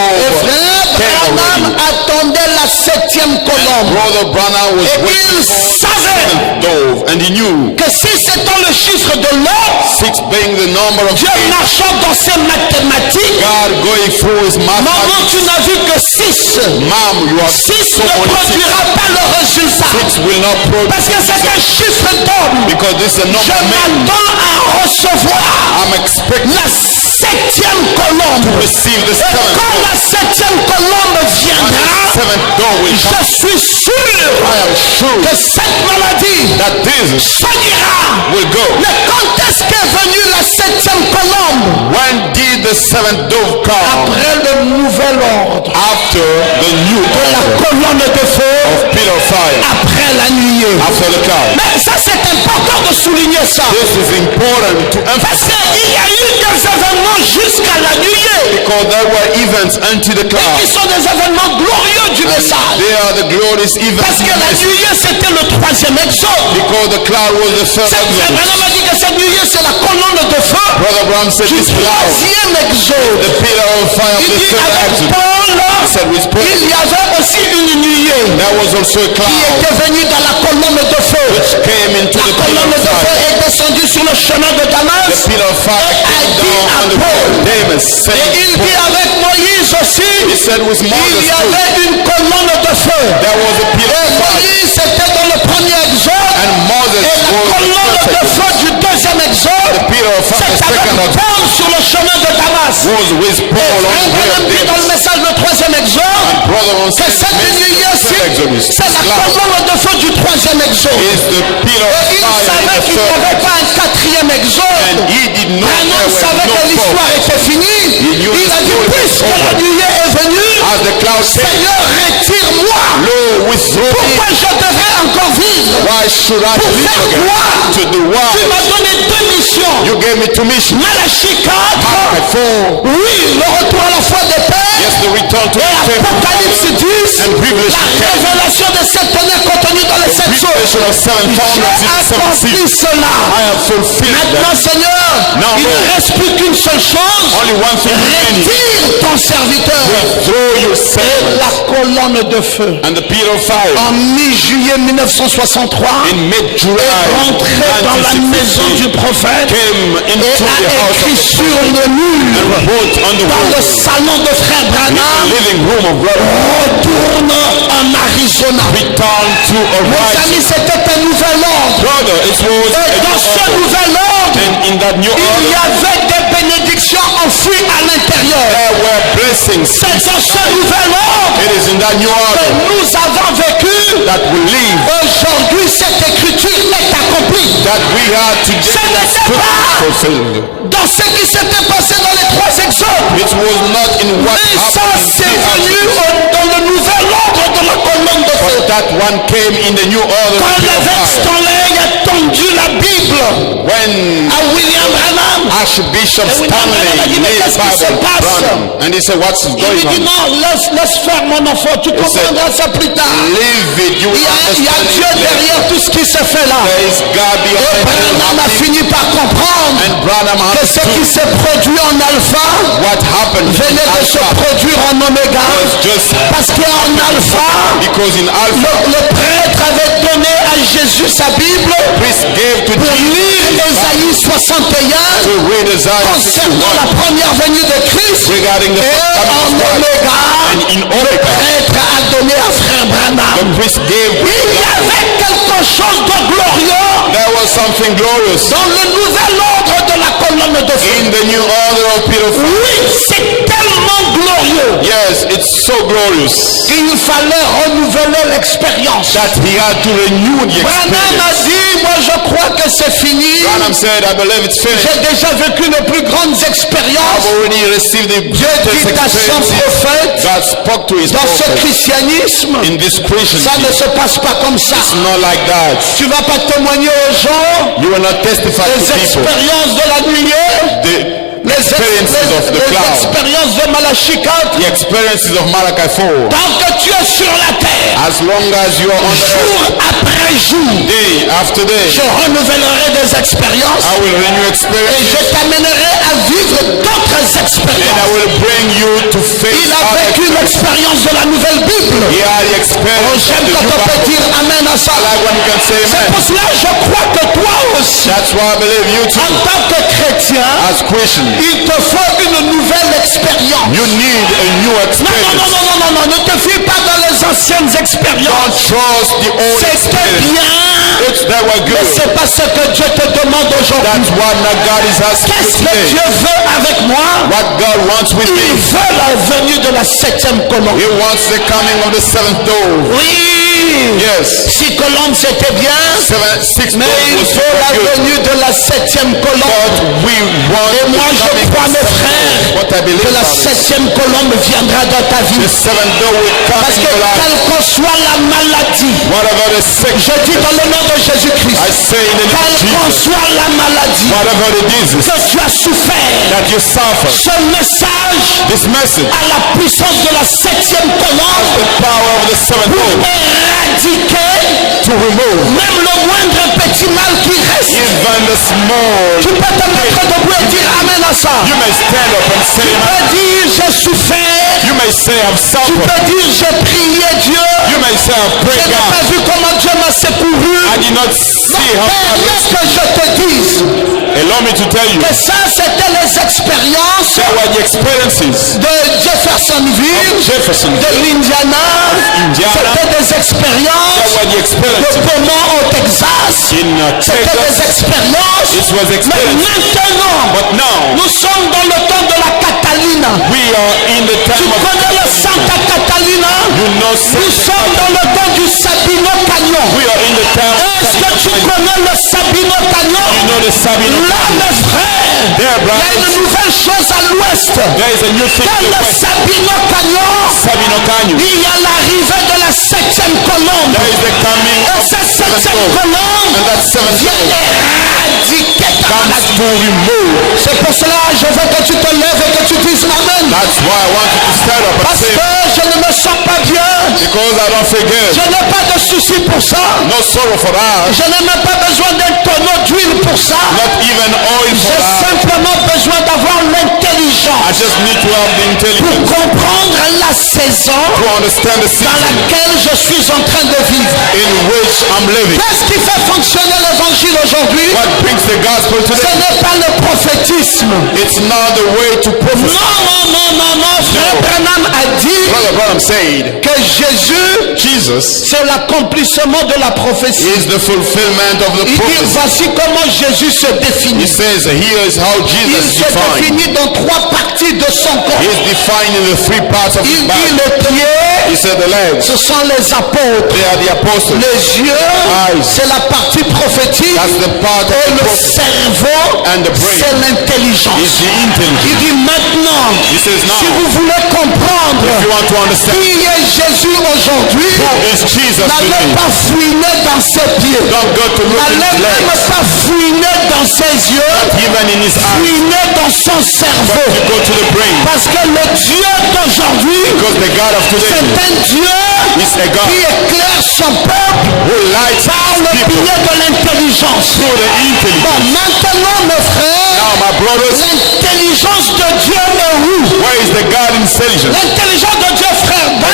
frère came Branham already. attendait la 7e colombe. Brother Branham was Et waiting il for the savait 7th dove, and he knew que si c'était le chiffre de l'or, 6 being the number of Dieu faith, marchant dans ses mathématiques, God going through his maman, tu mathematics. n'as vu que 6. Mom, you have 6 so ne many produira pas le résultat. 6 will not Parce que c'est un produce chiffre d'homme. because this is a Je number of men. m'attends à recevoir I'm expecting la 7e colombe. to receive the Et 7th quand la 7e colombe and the viendra, 7th door will come. je suis sûr I am sure que cette maladie that this s'ira. will go. Mais quand est-ce qu'est venue la 7e colombe? When did the 7th dove come? Après le nouvel ordre After the new de la order colonne de feu, of Peter fire. après la nuée. After the cloud. Mais ça, c'est important de souligner ça. This is important to Parce emphasize qu'il y a eu des événements jusqu'à la nuée. because there were events unto the Et qui cloud. sont des événements glorieux du message. They are the glorious events Parce que in the la message. nuée, c'était le 3e exode. Because the cloud was the third exodus. Maintenant, m'a dit que cette nuée, c'est la colonne de feu Brother Abraham said du this cloud, 3e exode. the pillar of fire of Il the dit third avec exodus. Paul, Said with Paul, il y avait aussi une nuée there was also a qui cloud était venue dans la colonne de feu. which came into La the pillar colonne of de feu fire. est descendue sur le chemin de The Damas. pillar of fire came down on the road. Damas Et said, il dit avec Moïse aussi, he said with il Moses y too, avait une colonne de feu. there was a pillar Et of fire. Moïse était dans le premier exode. And Moses Et la was colonne the de first feu du deuxième exode, The pillar of fire, c'est the second avec exode, Paul sur le chemin de Damas. was with Et Paul on the way Abraham of dit dans le Damas. message le troisième exode, Brother on que said, cette nuée-ci, Exodus, c'est la cloud colonne de feu du troisième exode. is the pillar of Il fire in savait the qu'il n'y third avait pas un quatrième exode. and he did not Branham know savait que l'histoire était finie. knew Il the a dit, story was puisque la over. nuée est venue, As the cloud came, Seigneur, retire-moi. lo, withdraw Pourquoi me. je devrais encore vivre? Why should I Pour live faire again? quoi? To do Tu what? m'as donné 2 missions. You gave me 2 missions. Malachie 4, Malachi 4, oui, le retour à la foi des pères. yes, the return to Et the temple. Apocalypse 10, And Revelation la 10. révélation de cette tonnerre contenue dans les 7 jours. Revelation of 7 thunders in J'ai 7 accompli seals. cela. I have fulfilled Maintenant, that. Seigneur, Now, il Lord, ne reste plus qu'une seule chose. Only one thing remaining. Retire ton serviteur. Withdraw your Et servant. la colonne de feu. And the pillar of fire En mi-juillet 1963, in mid-July est rentré dans la maison du 1963 prophète came et into the a house écrit of sur le mur, and wrote on the dans le wall salon de frère in the Branham, living room of brother, retourne en Arizona. return to a Mes right. amis, c'était un nouvel ordre. Brother, it was Et dans ce a new order. nouvel ordre, And in that new il y order, avait des bénédictions enfouies à l'intérieur. there were blessings. C'est dans ce nouvel ordre It is in that new que order nous avons vécu. that we live, Aujourd'hui, cette écriture est accomplie. that we are today Ce n'était pas fulfilled. dans ce qui s'était passé dans les 3 exodes. It was not in what Mais ça, happened c'est in venu the dans le nouvel ordre de la colonne de feu. but that one came in the new order Quand of the l'évêque fire. Stanley a tendu la Bible When à William Branham, Archbishop Et William Stanley Branham a dit, mais laid qu'est-ce qui se Bible passe? Branham, and he said, what's il lui going dit on? non, laisse faire mon enfant, tu comprendras ça plus tard. Leave it, you Il will y a understand Dieu it later. derrière tout ce qui se fait là. There is God Et behind Branham a it. fini par comprendre And Branham que has ce qui to s'est produit en alpha what happened in venait de se Alpha produire en oméga. was just Parce qu'en alpha, because in Alpha, le prêtre avait donné à Jésus sa Bible priest gave to pour Jesus lire Ésaïe 61 to read Isaiah concernant 61 la première venue de Christ. regarding the Et first en coming of Christ. oméga, And in le Omega, prêtre a donné à frère Branham. the priest gave. Il y avait quelque chose de glorieux There was something glorious dans le nouvel ordre de la colonne colonne de feu. In the new order of pillar of fire. Oui, c'est tellement glorieux Yes, it's so glorious qu'il fallait renouveler l'expérience. that he had to renew the Branham a experience. dit, moi je crois que c'est fini. Branham said, I believe it's finished. J'ai déjà vécu de plus grandes I've expériences. already received the Dieu dit à son experiences. prophète, God spoke to his dans ce prophet. christianisme, In this Christianity, ça ne se passe pas comme ça. it's not like that. Tu vas pas témoigner aux gens You will not testify les to people expériences de la nuée, the experiences of the les cloud, expériences de Malachi 4. the experiences of Malachi 4. Tant que tu es sur la terre, As long as you are on the jour earth, après jour, day after day, je renouvellerai des expériences I will renew et experience, je t'amènerai à vivre d'autres and I expériences. will bring you to face Il a other vécu l'expérience de la nouvelle Bible. He had the Oh, experience of j'aime the quand new on peut Bible. dire Amen à ça. I like when you can say C'est amen. pour cela que je crois que toi aussi, That's why I believe you en too, tant que chrétien, as Christians, il te faut une nouvelle expérience. you need a new Non, non, non, experience. non, non, non, non, ne te fie pas dans les anciennes Don't expériences. trust the old C'était experience. bien, They were mais good. c'est pas ce que Dieu te demande aujourd'hui. That's what now God is asking you Qu'est-ce que today. Dieu veut avec moi? What God wants with Il me. veut la venue de la 7e colombe. He wants the coming of the seventh dove. Oui, Yes. 6 colombes c'était bien, Six mais doves il was faut super la good. venue de la 7e colombe. But we want Et moi the je coming crois of mes the seventh frères dove. What I believe que la about it. 7e colombe viendra dans ta The vie. seventh dove will come Parce in que your life. quelle qu'en soit la maladie, Whatever the sick, je dis dans le nom de Jésus-Christ, I say in the name of quelle qu'en Jesus, soit la maladie whatever the disease que tu as souffert, that you suffer, ce message this message, a la puissance de la 7e colombe the power of the seventh pour dove éradiquer to remove même le moindre petit mal qui reste. even the small. Tu peux te mettre debout et dire Amen à ça. You may stand up and say, Tu peux dire j'ai souffert. you may say, I've Tu suffered. peux dire j'ai prié Dieu. You may say, I've Je prayed n'ai God. pas vu comment Dieu m'a secouru. I did not Non, see how God permets que je te dise Allow me to tell you, que ça c'était les expériences there were the experiences de Jeffersonville, Jefferson, de l'Indiana. Indiana. C'était des There expériences were the de experiences Beaumont au Texas. in C'était des Texas. expériences. It was Mais experience. maintenant, But now, nous sommes dans le temps de la Catalina. we are in the Tu time of, connais le Santa Catalina? you know, Nous sommes dans le temps du Sabino Canyon. we are in the time, Est-ce que tu connais le Sabino you Canyon? know the Sabino. Là, mes frères, There, il y a brothers, une nouvelle chose à l'ouest. there is a new thing Dans in the le west. Sabino Canyon, Sabino Canyon. il y a l'arrivée de la 7e colombe. There is the coming Et of cette the seventh 7e dove. colombe And that seventh vient dove éradiquer ta comes maladie. to remove. C'est pour cela que je veux que tu te lèves et que tu dises Amen. That's why I want you to stand up and Parce say, que je ne me sens pas bien. because I don't feel good. Je n'ai pas de souci pour ça. No sorrow for that. Je n'ai même pas besoin d'un tonneau d'huile pour ça. Not even oil for J'ai that. simplement besoin d'avoir I l'intelligence just need to have the pour intelligence comprendre la saison to understand the dans season laquelle je suis en train de vivre. in which I'm living. Qu'est-ce qui fait fonctionner l'évangile aujourd'hui? What brings the gospel Ce today? n'est pas le prophétisme. It's not the way to Non, prophesy. non, non, non, non. Frère Branham a dit Brother Branham said, que Jésus, Jesus c'est l'accomplissement de la prophétie. is the fulfillment of the Il dit, prophecy. voici comment Jésus se He définit. says, here is how Il Jesus is se defined. définit dans 3 parties de son corps. He is defined in the 3 parts of his Il dit body. le pied, He said the legs, ce sont les apôtres. they are the apostles. Les yeux, Eyes. c'est la partie prophétique. That's the part of Et the le prophet. cerveau, And the brain. c'est l'intelligence. It's the Il intelligence. dit maintenant, He says si now, vous voulez comprendre if you want to understand qui est Jésus aujourd'hui, who is Jesus n'allez today, pas fouiner dans ses pieds. don't go to look in N'allez his même legs, pas fouiner dans ses yeux, even in his eyes. fouiner dans son cerveau. You go to the brain, Parce que le Dieu d'aujourd'hui, because the God of c'est today un Dieu is a God qui éclaire son peuple who lights par le people biais de l'intelligence. through the intelligence. Bon, maintenant, mes frères, Now, my brothers, l'intelligence de Dieu est où? where is the God intelligence? L'intelligence de Dieu, frère Ben,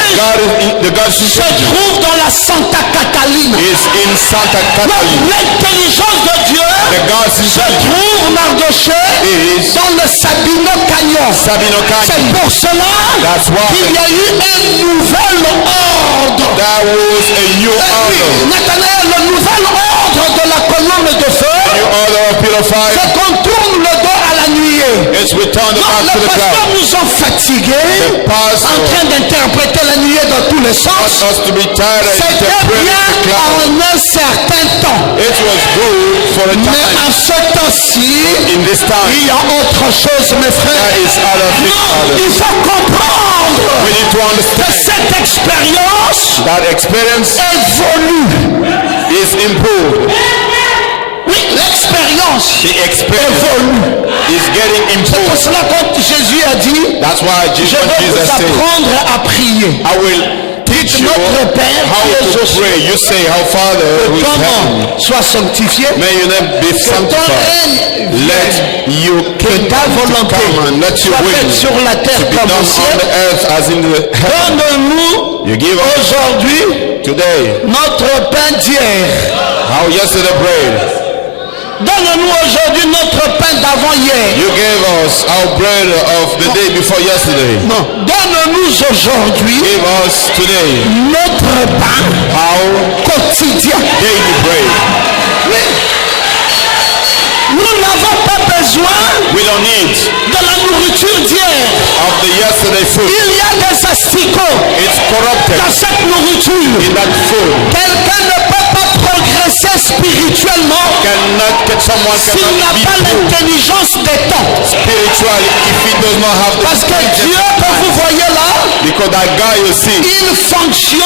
The God se intelligence trouve dans la Santa Catalina. is in Santa Catalina. L'intelligence de Dieu The God's se intelligence trouve, Mardoché, is dans le Sabino Canyon. Sabino C'est Canyon. pour cela That's why qu'il y a eu un nouvel ordre. that was a new Oui, order. Nathanaël, le nouvel ordre de la colonne de feu, New order of Peter 5 c'est qu'on tourne le dos à la back to Le the pasteur cloud. nous a fatigués The pastor en train d'interpréter la nuée dans tous les sens. wants us to be tired of C'était interpreting bien the cloud. en un certain temps. It was good for a Mais time. en ce temps-ci, In this time, il y a autre chose, mes frères. there is other things. Non, il faut comprendre We need to que understand cette expérience that experience évolue. is improved. Oui, l'expérience The experience évolue. is getting C'est pour improved. cela quand Jésus a dit, That's why je Jesus vais vous said, apprendre à prier. I will teach you Notre Père how qui es to aux cieux, pray. You say, how Father who is ton heaven, nom soit sanctifié, may your name be que ton sanctified. règne Let vienne, your que kingdom ta to volonté come and let your soit will faite sur la terre be comme done au on ciel. the earth as in the heaven. Donne-nous You give us aujourd'hui today notre pain d'hier. how yesterday bread. Donne-nous aujourd'hui notre pain d'avant-hier. You gave us our bread of the day before yesterday. Non, donne-nous aujourd'hui Give us today notre pain our quotidien. daily bread. Oui. Nous n'avons pas besoin We don't need de la nourriture d'hier. of the yesterday food. Il y a des asticots It's corrupted dans cette nourriture. in that food. Quelqu'un ne peut pas progresser spirituellement Someone s'il cannot n'a be pas proved l'intelligence des temps. spiritually if he does not have the Parce que Dieu, intelligence. que vous voyez là, Because that guy you see, il fonctionne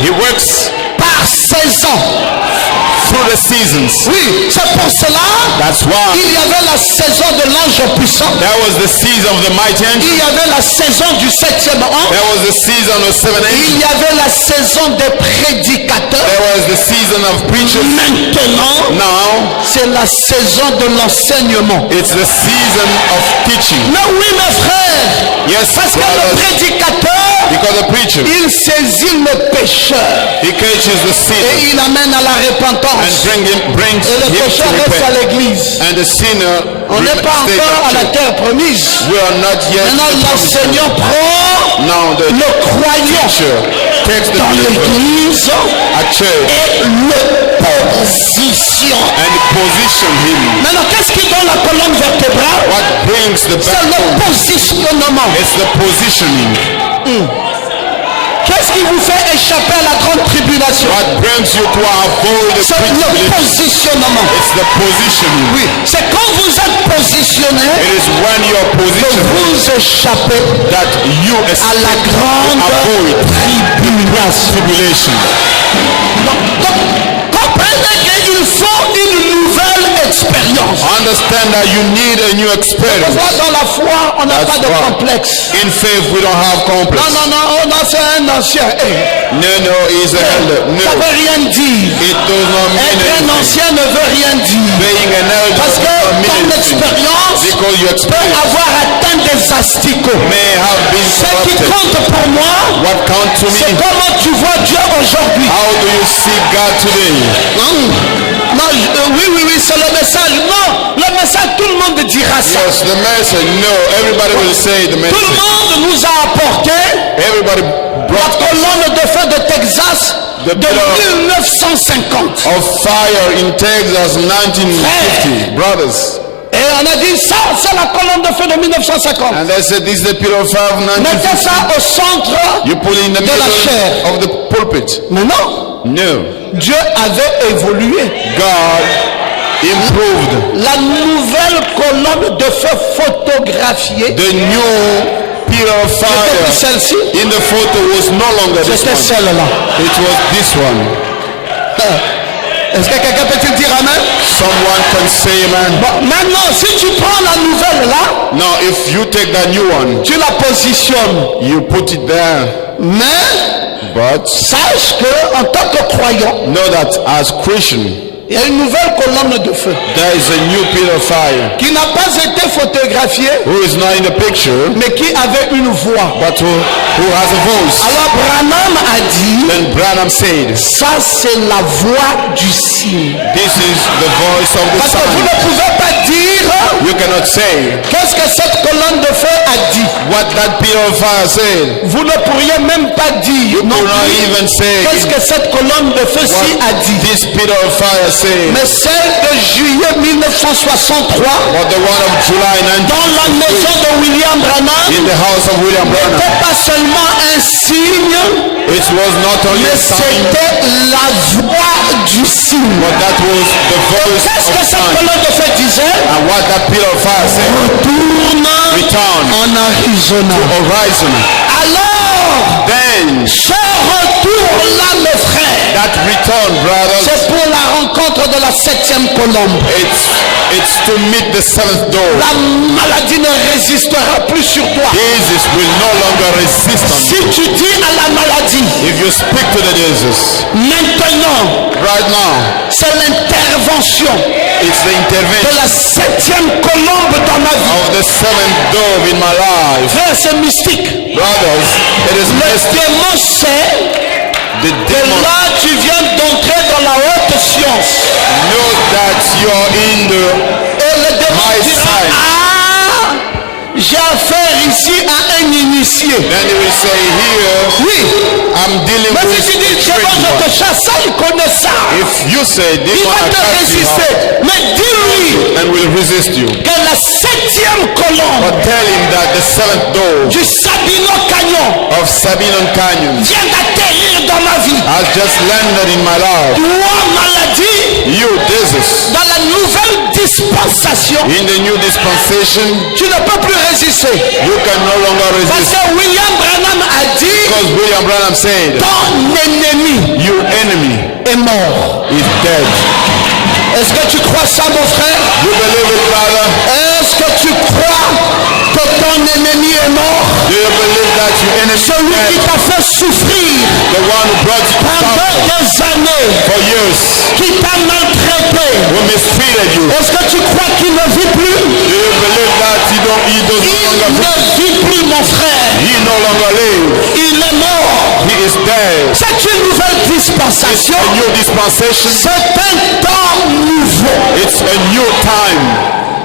he works par saison. through the seasons. Oui, c'est pour cela That's why il y avait la saison de l'ange puissant. that was the season of the mighty angel. Il y avait la saison du 7e ange. That was the season of 7 Il angels. y avait la saison des prédicateurs. There was the season of preachers. Maintenant, Now c'est la saison de l'enseignement. it's the season of teaching. Mais oui, mes frères, Yes, parce que le brothers, prédicateur, because the preacher, il saisit le pécheur he catches the sinner et il amène à la and repentance. brings Et le him pécheur to reste à repent. l'église. And the sinner On n'est pas stays encore à at la church. terre promise. We are not yet in Maintenant, the promised land. l'enseignant prend Now the le croyant teacher takes the dans believer l'église at church et le positionne. and position him. Maintenant, qu'est-ce qui donne la colonne vertébrale? What brings the C'est le backbone? positionnement. It's the positioning. Qu'est-ce qui vous fait échapper à la grande tribulation? What brings you to avoid the C'est le tribulation? positionnement. It's the positioning. Oui, c'est quand vous êtes positionné It is when you are que positioned vous échappez that you à la escape grande avoid tribulation. tribulation. Donc, comprenez qu'il faut une nouvelle expérience. Understand that you need a new experience. Moi, dans la foi, on n'a That's pas de why. complexe. In faith, we don't have complex. Non, on a fait un ancien. No, he's a elder. Ça No, veut rien dire. it does not mean Être un anything. ancien ne veut rien dire. Being an elder Parce does que not mean ton anything. expérience Because you peut experience avoir atteint des asticots. may have been Ce qui corrupted. compte pour moi, What counts to c'est me? comment tu vois Dieu aujourd'hui. How do you see God today? Non, oui, c'est le message. Non, le message, tout le monde dira ça. Yes, the message. No, everybody will say the Tout le message. monde nous a apporté Everybody la brought us colonne de feu de Texas The de pillar 1950. of fire in Texas 1950. Brothers. Et on a dit ça, c'est la colonne de feu de 1950. And they said this is the pillar of fire of Mettez 1950. ça au centre. You put it in the de la chair. middle of the pulpit. Mais non, No. Dieu avait évolué. God improved. La nouvelle colonne de feu photographiée, The new pillar of c'était fire celle-ci, in the photo was no longer this c'était one. celle-là. It was this one. Est-ce que quelqu'un peut-il dire amen? Someone can say amen. Bon, maintenant, si tu prends la nouvelle là, Now if you take that new one, tu la positionnes. you put it there. Mais But sache que en tant que croyant, know that as Christian, il y a une nouvelle colonne de feu there is a new pillar of fire qui n'a pas été photographiée, who is not in the picture, mais qui avait une voix. but who has a voice. Alors Branham a dit, Then Branham said, ça c'est la voix du signe. this is the voice of the Parce que vous Son. ne pouvez pas dire You cannot say qu'est-ce que cette colonne de feu a dit. what that pillar of fire said. Vous ne pourriez même pas dire You non could not plus even say qu'est-ce que cette colonne de feu ci a what dit. this pillar of fire said. Mais celle de juillet 1963, But the one of July dans la maison de William 19, Branham, in the house of William Branham, n'était pas seulement un signe, it was not only mais a sign, c'était la voix du signe. but that was the voice Qu'est-ce que of cette sign. colonne de feu disait? And what that pillar of fire said, Retourne return en Arizona. horizon. Alors, Then ce retour-là, mes frères, that return, brothers, c'est pour la rencontre de la 7e colombe. it's to meet the seventh door. La maladie ne résistera plus sur toi. Jesus will no longer resist on Si you. tu dis à la maladie, If you speak to the disease maintenant, right now, c'est l'intervention it's the de intervention la 7e colombe dans ma vie. of the seventh dove in my life. Frère, c'est mystique. Brothers, it is Le mystic. démon sait The que demon là, tu viens d'entrer dans la haute science. knows that you're in the Et le démon high dira, side. ah, j'ai affaire ici à un initié. Then he will say, here, Oui. I'm dealing Mais with si tu dis, a c'est bon, strange je one. te chasse, ça, il connaît ça. If you say, Il demon va te attacks you résister. Mais dis-lui and will resist you, que la 7e colombe but tell him that the seventh door du Sabino Canyon of Sabinon Canyon vient d'atterrir dans ma vie. has just landed in my life. Toi, maladie, You, disease, dans la nouvelle dispensation, in the new dispensation, tu ne peux plus résister. you can no longer Parce resist. que William Branham a dit, Because William Branham said, ton ennemi your enemy est mort. is dead. Est-ce que tu crois ça, mon frère? You believe it, brother? Est-ce que tu crois que ton ennemi est mort? Do you believe that your enemy is Celui qui dead? t'a fait souffrir The one who brought you to pendant suffer des années, for years, qui t'a maltraité. who mistreated you. Est-ce que tu crois qu'il ne vit plus? Do you believe that he does Il no longer ne vit plus, mon frère. he no longer lives? Il est mort. He is dead. C'est une nouvelle It's dispensation. a new dispensation. C'est un temps nouveau. It's a new time.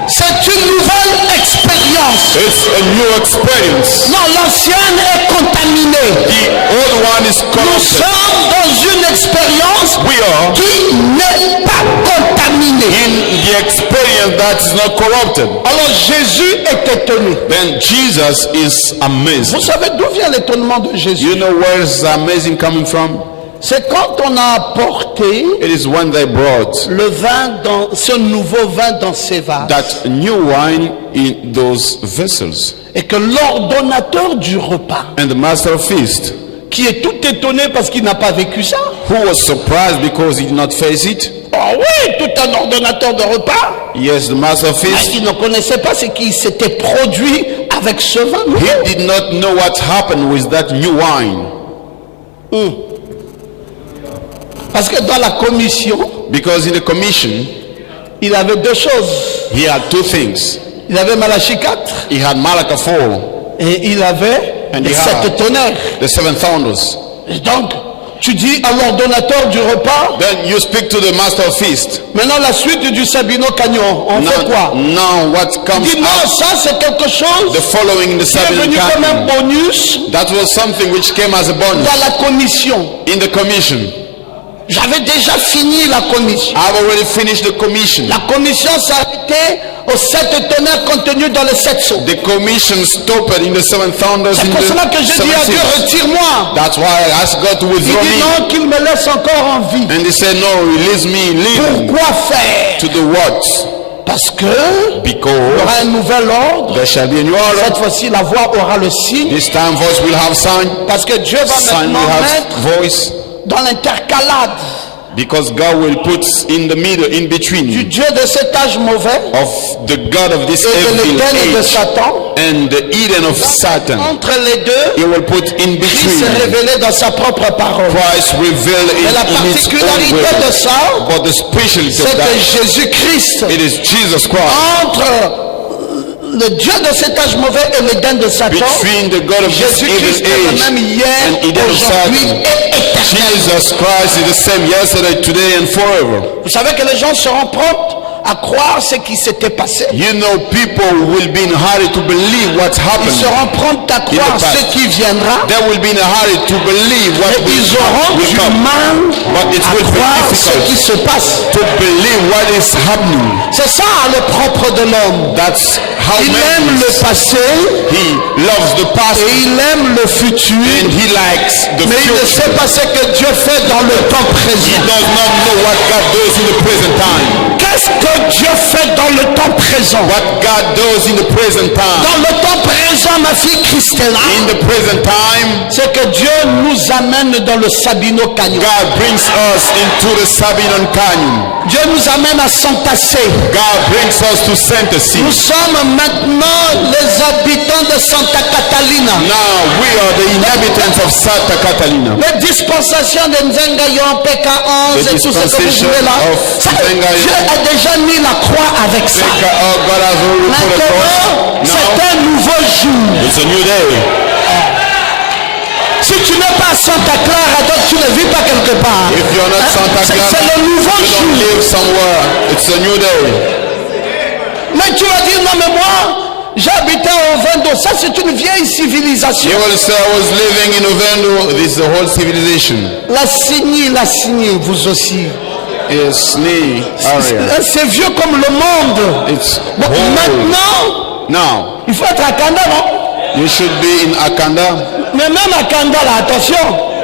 C'est une nouvelle expérience. It's a new experience. Non, l'ancienne est contaminée. The old one is Nous corrupted. sommes dans une expérience We are qui n'est pas contaminée. in the experience that is not corrupted. Alors Jésus est étonné. Then Jesus is amazed. Vous savez d'où vient l'étonnement de Jésus? You know where is the amazing coming from? C'est quand on a apporté It is when they brought le vin dans ce nouveau vin dans ces vases that new wine in those vessels. et que l'ordonnateur du repas, And the master of feast, qui est tout étonné parce qu'il n'a pas vécu ça. who was surprised because he did not face it. Oh oui, tout un ordonnateur de repas. Yes, the master of Mais feast, il ne connaissait pas ce qui s'était produit avec ce vin nouveau. he did not know what happened with that new wine. Parce que dans la commission, Because in the commission, il avait deux choses. he had two things. Il avait Malachie 4 He had Malachi 4, et il avait And les he 7 had- tonnerres. the seven thunders. Et donc, tu dis à l'ordonnateur du repas, Then you speak to the master of feast. maintenant la suite du Sabino Canyon, on fait quoi? Now what comes Dis non, out, ça c'est quelque chose the following in the qui est seven venu comme un canyon, bonus that was something which came as a bonus dans la commission. in the commission. J'avais déjà fini la commission. I've already finished the commission. La commission s'arrêtait aux 7 tonnerres contenus dans les 7 seaux. The commission stopped in the seven thunders C'est in pour cela que the j'ai dit seven à Dieu, seals. retire-moi. That's why I asked God to Il withdraw dit me. non, qu'il me laisse encore en vie. And he said, no, release me, leave Pourquoi faire? to the what? Parce que il y Because aura un nouvel ordre. there shall be a new order. Cette fois-ci, la voix aura le signe. This time voice will have sign. Parce que Dieu va Sign maintenant will have mettre voice. dans l'intercalade Because God will put in the middle, in du between Dieu de cet âge mauvais of the God of this et de evil l'Éden de age Satan. and the Eden of Satan. Entre les deux, He will put in Christ s'est between. révélé dans sa propre parole. Christ revealed Mais la in its own particularité way. de ça, But the speciality c'est of que that, Jésus-Christ, it is Jesus Christ. entre le Dieu de cet âge mauvais et l'Éden de Satan, Between the God of this Jésus-Christ evil est le age même hier, and Eden of aujourd'hui Satan. et éternellement. Jesus Christ is the same yesterday, today, and forever. Vous savez que les gens seront prompts à croire ce qui s'était passé. You know, people will be in a hurry to believe what's Ils happening. seront prompts à croire past. ce qui viendra. They will be in a hurry to believe what Et ils auront will du come. mal But it à will be croire ce qui difficult se passe. to believe what is happening. C'est ça le propre de l'homme. That's how Il aime man le is. passé He loves the past et il aime le futur, and he likes the mais il ne future. sait pas ce que Dieu fait dans le temps He présent. does not know what God does in the present time. Qu'est-ce que Dieu fait dans le temps présent? What God does in the present time. Dans le temps présent, ma fille Christella, In the present time, c'est que Dieu nous amène dans le Sabino Canyon. God brings us into the Sabinon Canyon. Dieu nous amène à s'entasser. God brings us to Santacy. Nous sommes maintenant les habitants de Santa Catalina. Now we are the inhabitants of Santa Catalina. Les dispensations de Nzengayon, PK11 et tout ce que vous dispensation voulez là. of Ça, Nzengayon. Dieu a déjà mis la croix avec ça. God has already put a Maintenant, cross. c'est Now un nouveau jour. it's a new day. Si tu n'es pas à Santa Clara, donc tu ne vis pas quelque part. If you're not Santa C'est Clara, le nouveau you don't jour. live somewhere. It's a new day. Mais tu vas dire, non mais moi, j'habitais au Vendo. Ça c'est une vieille civilisation. You will say, I was living in Ovendo. This is the whole civilization. La Signy, vous aussi. It's Snee area. C'est vieux comme le monde. It's Bon, whole. maintenant, Now, il faut être à Kanda, non? you should be in Akanda. Mais même à Kanda, là, attention.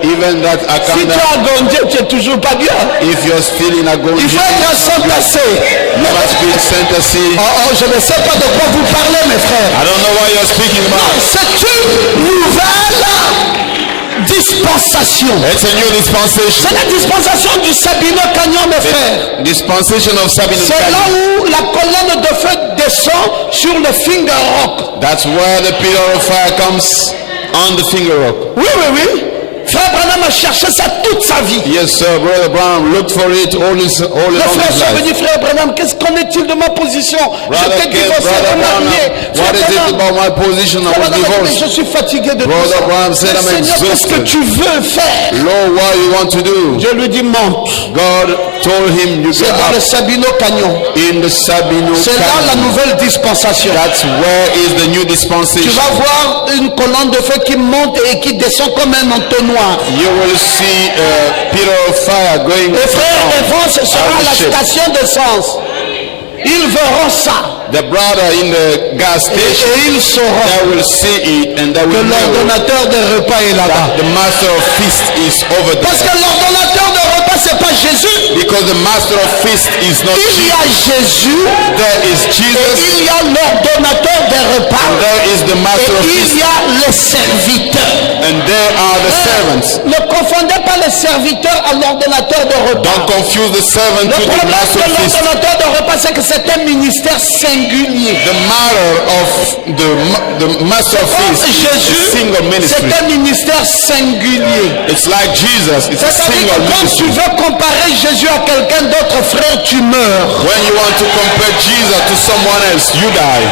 Even that Si tu Akanda, as Gondé, tu es toujours pas bien. if you're still in Agonji, Il faut être Santassé. you must be in Santacy. Oh, je ne sais pas de quoi vous parlez, mes frères. I don't know why you're speaking about. C'est une nouvelle dispensation. It's a new dispensation. C'est la dispensation du Sabino Canyon, mes frères. Dispensation of Sabine C'est là Canyon. où la colonne de feu descend sur le Finger Rock. That's where the pillar of fire comes on the finger rock. Oui, oui, oui. Frère Branham a cherché ça toute sa vie. Yes, sir. Brother Brown looked for it all Les along frères his sont life. venus, frère Branham, qu'en est-il de ma position? Brother J'étais Ken, divorcé, Brother remarié. Brown, what is it about my position? I Frère was Branham a dit, divorced. je suis fatigué de tout Brother ça. Brown said, I'm Seigneur, qu'est-ce que exhausted. tu veux faire? Lord, what you want to do? Je lui dis, monte. God told him, you C'est get dans le up Sabino Canyon. in the Sabino C'est là la Canyon. nouvelle dispensation. That's where is the new Tu dispensation. vas voir une colonne de feu qui monte et qui descend comme un entonnoir. You will see a pillar of fire going Les frères down. et vont, ce sera I will la ship. station d'essence. Ils verront ça The brother in the gas station, et ils sauront they will see it and they que will know l'ordonnateur de repas est là-bas. that the master of feast is over Parce there. que l'ordonnateur de repas, c'est pas Jésus. Because the master of feast is not Il y a Jesus. Jésus There is et Jesus. il y a l'ordonnateur des repas There is the master of et il feast. y a les serviteurs. And there are the servants. Ne confondez pas les serviteurs à l'ordonnateur de repas. Don't confuse the servant Le with the problème master de of feast. l'ordonnateur de repas, c'est que c'est un ministère singulier. The matter of the master of feast is a Jésus, single ministry. c'est un ministère singulier. It's like Jesus. It's a C'est-à-dire single que quand tu ministry. veux comparer Jésus à quelqu'un d'autre, frère, tu meurs. When you want to compare Jesus to someone else, you die.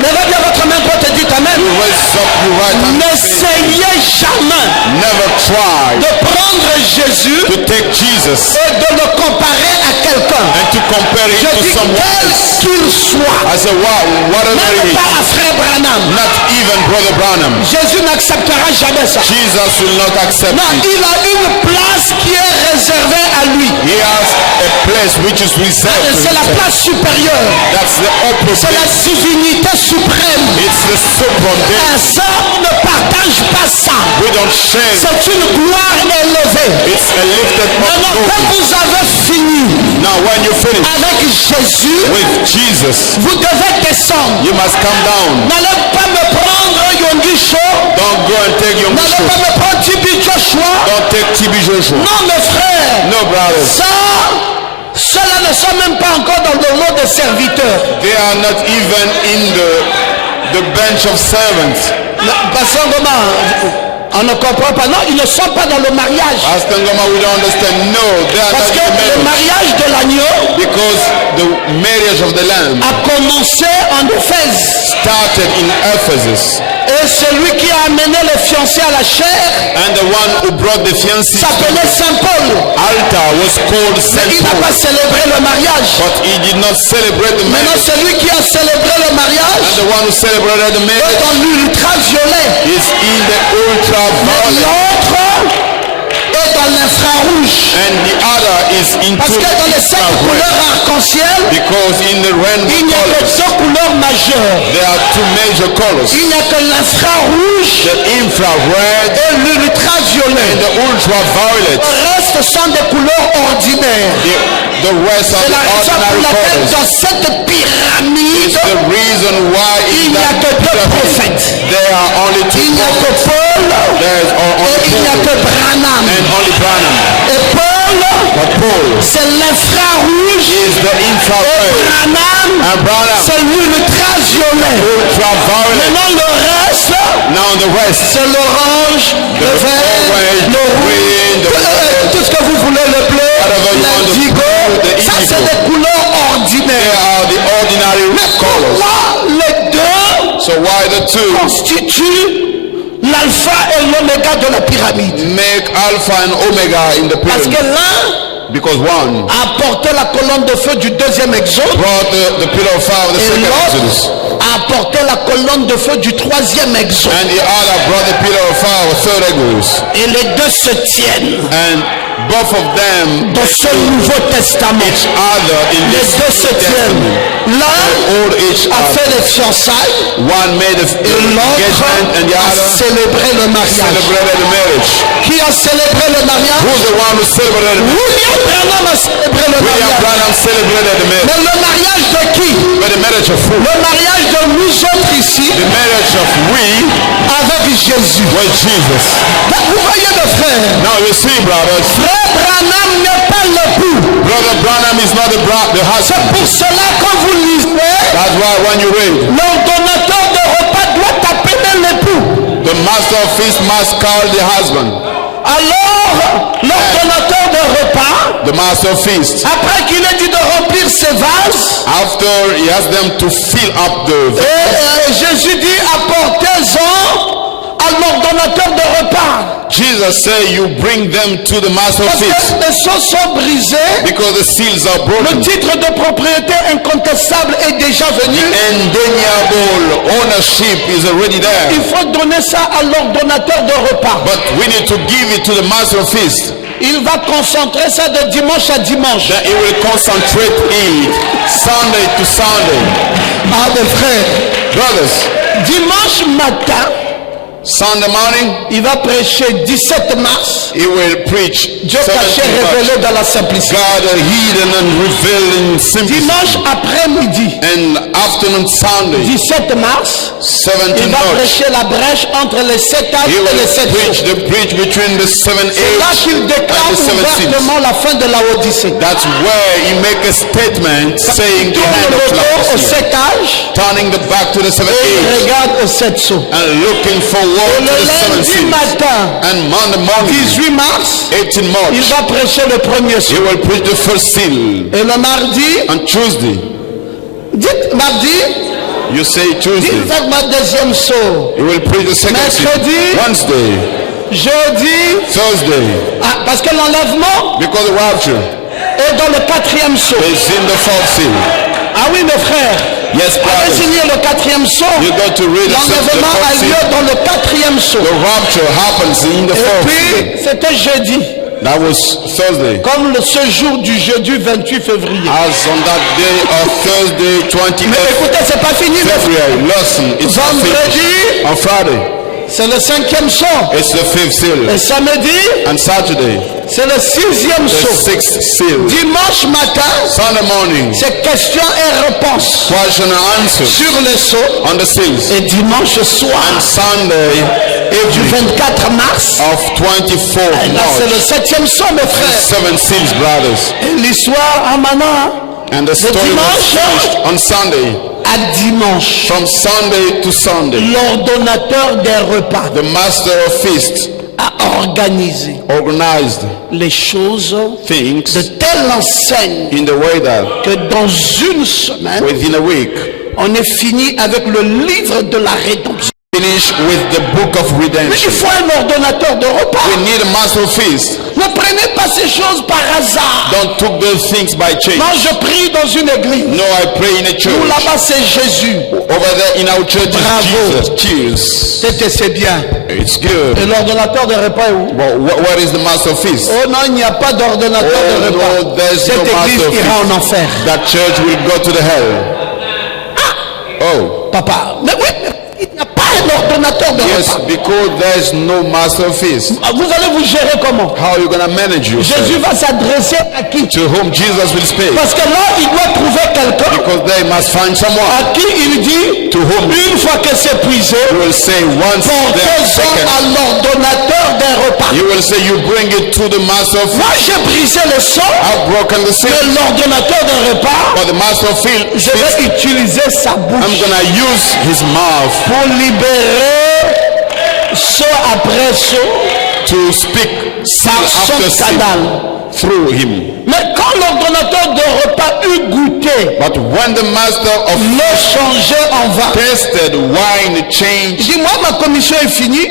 Levez bien votre main pour te dire Amen. You raise up your right hand. N'essayez jamais Never try de prendre Jésus to take Jesus et de le comparer à quelqu'un. and to compare it Je to dis someone quel else. qu'il soit, I say, wow, whatever même it pas is, à frère Branham. not even Brother Branham. Jésus n'acceptera jamais ça. Jesus will not accept Non, it. il a une place qui est réservée à lui. He has a place which is reserved to C'est la himself. place supérieure. That's the upper C'est la place. divinité suprême. It's the supreme Un day. saint ne partage pas ça. We don't share. C'est une gloire élevée. It's a lifted up Maintenant, quand glory. vous avez fini Now when you finish avec Jésus, with Jesus, vous devez descendre. you must come down. N'allez pas me prendre Yongi Show. Don't go and take your N'allez mission. pas me prendre Tibi Joshua. Don't take TB Joshua. Non, mes frères. No, brothers. Ça, ceux-là ne sont même pas encore dans le lot des serviteurs. They are not even in the bench of servants. Pasteur Goma, On ne comprend pas. Non, ils ne sont pas dans le mariage. Pastor Ngoma, we don't understand. No, they are Parce not que in the le marriage. mariage de l'agneau Because the marriage of the Lamb a commencé en Éphèse. started in Ephesus. Et celui qui a amené les fiancés à la chair And the one who brought the fiancés to s'appelait Saint Paul. the altar was called Mais Saint il n'a Paul. pas célébré le mariage. But he did not celebrate the Maintenant, marriage. celui qui a célébré le And mariage the one who celebrated the est marriage dans l'ultraviolet. is in the ultraviolet. L'autre est dans l'infrarouge. And the other is into Parce que dans les 5 infrared. couleurs arc-en-ciel, Because in the il rainbow n'y a que colors, 2 couleurs majeures. there are two major colors. Il n'y a que l'infrarouge The infrared et l'ultraviolet. and the ultraviolet. Le reste sont des couleurs ordinaires. The rest are C'est the la raison pour ordinary laquelle colors. dans cette pyramide, It's the reason why il in n'y a that que 2 pyramid prophètes. there are only Il two n'y a que prophets. Paul There is et only il n'y a Paul que Branham. and only Branham. Et Paul, But Paul c'est l'infrarouge. is the Et infrared Branham, and Branham c'est l'ultraviolet. ultraviolet. Maintenant le reste, Now the rest, c'est l'orange, le vert, orange, le green, the rouge, tout ce que vous voulez, le bleu, Whatever you want, the l'indigo. blue, the Ça c'est indigo. des couleurs they ordinaires. are the ordinary colors. Pourquoi les deux So why the two constituent l'alpha et l'oméga de la pyramide? make alpha and omega in the Parce que pyramid? l'un Because one a apporté la colonne de feu du deuxième exode brought the pillar of fire of the et second Exodus, l'autre a apporté la colonne de feu du troisième exode. and the other brought the pillar of fire of the third Exodus. Et les deux se tiennent And both of them dans ce Nouveau Testament. each other in Les this deux se tiennent. Testament. L'un All each a other. fait les fiançailles One made the et l'autre engagement and the a other célébré le mariage. celebrated the marriage. Qui a célébré le mariage? Who's the one who celebrated the marriage? William Branham a célébré le William mariage. Branham celebrated the marriage. Mais le mariage de qui? But the marriage of who? Le mariage de nous autres ici The marriage of we avec Jésus. was Jesus. Donc, vous voyez le frère. Now you see, brothers, Frère Branham n'est pas l'époux. Brother Branham is not the C'est husband. pour cela quand vous lisez, That's why when you read, l'ordonnateur de repas doit appeler l'époux. the master of feast must call the husband. Alors, l'ordonnateur de repas, The master of feast, après qu'il ait dit de remplir ses vases, after he asked them to fill up the et Jésus dit apportez-en à l'ordonnateur de repas. Jesus said, you bring them to the master of Parce feast que les sceaux sont brisés, because the seals are le broken. titre de propriété incontestable est déjà venu. Undeniable ownership is already Il there. faut donner ça à l'ordonnateur de repas. But we need to give it to the master of feast. Il va concentrer ça de dimanche à dimanche. That he will concentrate it Sunday to Sunday. Ah, mes frères, Brothers, dimanche matin, Sunday morning, il va prêcher 17 mars. he will preach Dieu caché 17 révélé dans la simplicité. God hidden and revealed in simplicity. Dimanche après-midi, And afternoon Sunday, 17 mars, 17 il va March, prêcher la brèche entre les 7 âges he et les will 7 preach jours. the preach between the 7 C'est là age qu'il déclare and the 7 seals. ouvertement la fin de la Odyssée. That's where he make a statement saying the Tourne hand le of dos au Laodicea, 7 âges turning the back to the 7 et il age regarde aux 7 sceaux. and looking forward Et to the le 7 lundi seals. matin, And Monday morning, 18 mars, 18 il March, va prêcher le premier he sceau. will preach the first seal. Et le mardi, On Tuesday, dites mardi, you say dites Tuesday, avec ma deuxième sceau. he will preach the second seal. Mercredi. Wednesday, Jeudi, Thursday, parce que l'enlèvement because the rapture est dans le 4e sceau. is in the fourth seal. Ah oui, mes frères, Yes, allez brothers, signer le 4e sceau. you got to read the L'enlèvement a fourth lieu seal. dans le 4e sceau. The rapture happens in the Et fourth seal. puis, c'était jeudi, That was Thursday. comme ce jour du jeudi 28 février. As on that day of Thursday, Mais 28th écoutez, c'est pas fini, mes frères. February, listen, it's not finished. Vendredi, On Friday, c'est le 5e sceau. it's the fifth seal. Et samedi, And Saturday, c'est le 6e the sceau. sixth seal. Dimanche matin, Sunday morning, c'est questions et réponses question and answer sur les sceaux. on the seals. Et dimanche soir And Sunday du evening 24 mars, of 24th là c'est le March. 7e sceau, mes frères. Seven seals, brothers. Et l'histoire, ah maintenant, And the story was dimanche finished on Sunday. a à dimanche, from Sunday to Sunday, l'ordonnateur des repas the master of feast a organisé organized les choses de things telle enseigne in the way that que dans une semaine, within a week, on est fini avec le livre de la rédemption. finish with the book of Mais il redemption. faut un ordonnateur de repas. We need a master of feast. Ne prenez pas ces choses par hasard. Don't took those things by chance. Non, je prie dans une église. No, I pray in a Nous, church. là-bas, c'est Jésus. Over there in our church Bravo. is Jesus. C'est bien. It's good. Et l'ordonnateur de repas est où? But what is the master of feast? Oh non, il n'y a pas d'ordonnateur de Oh repas. no, there's Cette no église master of ira en feast. enfer. That church will go to the hell. Oh, Papa, mais oui, il n'y a pas un ordonnateur de yes, repas. because there's no master of feast. Vous allez vous gérer comment? How are you gonna manage Jésus yourself? va s'adresser à qui? To whom Jesus will speak? Parce que là, il doit trouver quelqu'un Because they must find someone à qui il dit, to whom une fois que c'est épuisé, you will say once they're portez-en second. à l'ordonnateur des repas. You will say you bring it to the master of feast. Moi, j'ai brisé le sang I've broken the seal. de l'ordonnateur des repas. But the master of feast, Je vais utiliser sa I'm bouche gonna use his mouth pour libérer saut après saut to speak seal par son after seal canal. through him. Mais quand l'ordonnateur de repas eut goûté, But when the master of le changer en vin, tasted wine il change, dit, moi, ma commission est finie.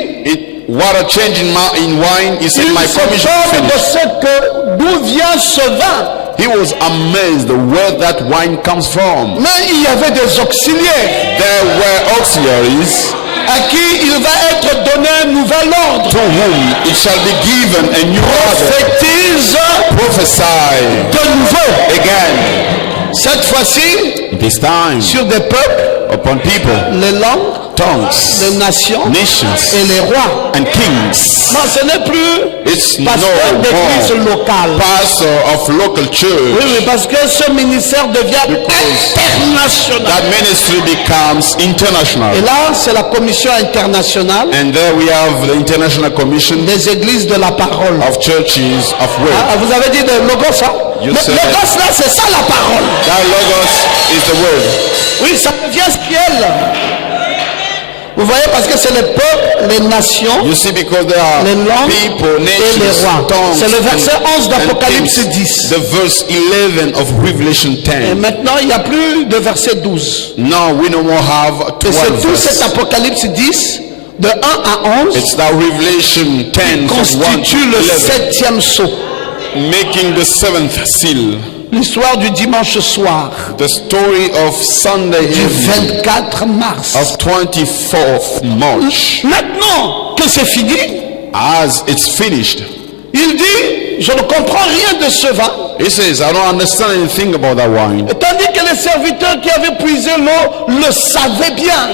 water change in wine, he said, Il my se commission parle de finished. ce que d'où vient ce vin. He was amazed where that wine comes from. Mais il y avait des auxiliaires There were auxiliaries à qui il va être donné un nouvel ordre. to whom it shall be given a new order. Prophétise Prophesy de nouveau. again. Cette fois-ci, This time sur des peuples, upon people, les langues, tongues, les nations nations, et les rois. and kings. Non, ce n'est plus It's no pasteur d'église more locale. pastor of local church. Oui, oui, parce que ce ministère devient international. That ministry becomes international. Et là, c'est la commission internationale And there we have the International Commission des églises de la parole. of Churches of Word. Ah, vous avez dit de logos, hein? You Le said logos là, c'est ça la parole. That logos is the word. Oui, ça devient ciel. Vous voyez, parce que c'est les peuples, les nations, You see, because there are les langues people, et les nations, rois. tongues, C'est le verset 11 and d'Apocalypse kings. 10. The verse 11 of Revelation Et 10. maintenant, il n'y a plus de verset 12. Now we no more have Et 12 c'est tout cet verses. Apocalypse 10, de 1 à 11, It's that Revelation 10 from 1 to constitue le 11, septième sceau. making the seventh seal. L'histoire du dimanche soir, The story of Sunday du evening 24 mars. of 24th March. Maintenant que c'est fini, As it's finished, il dit, je ne comprends rien de ce vin. he says, I don't understand anything about that wine. Tandis que les serviteurs qui avaient puisé l'eau le savaient bien.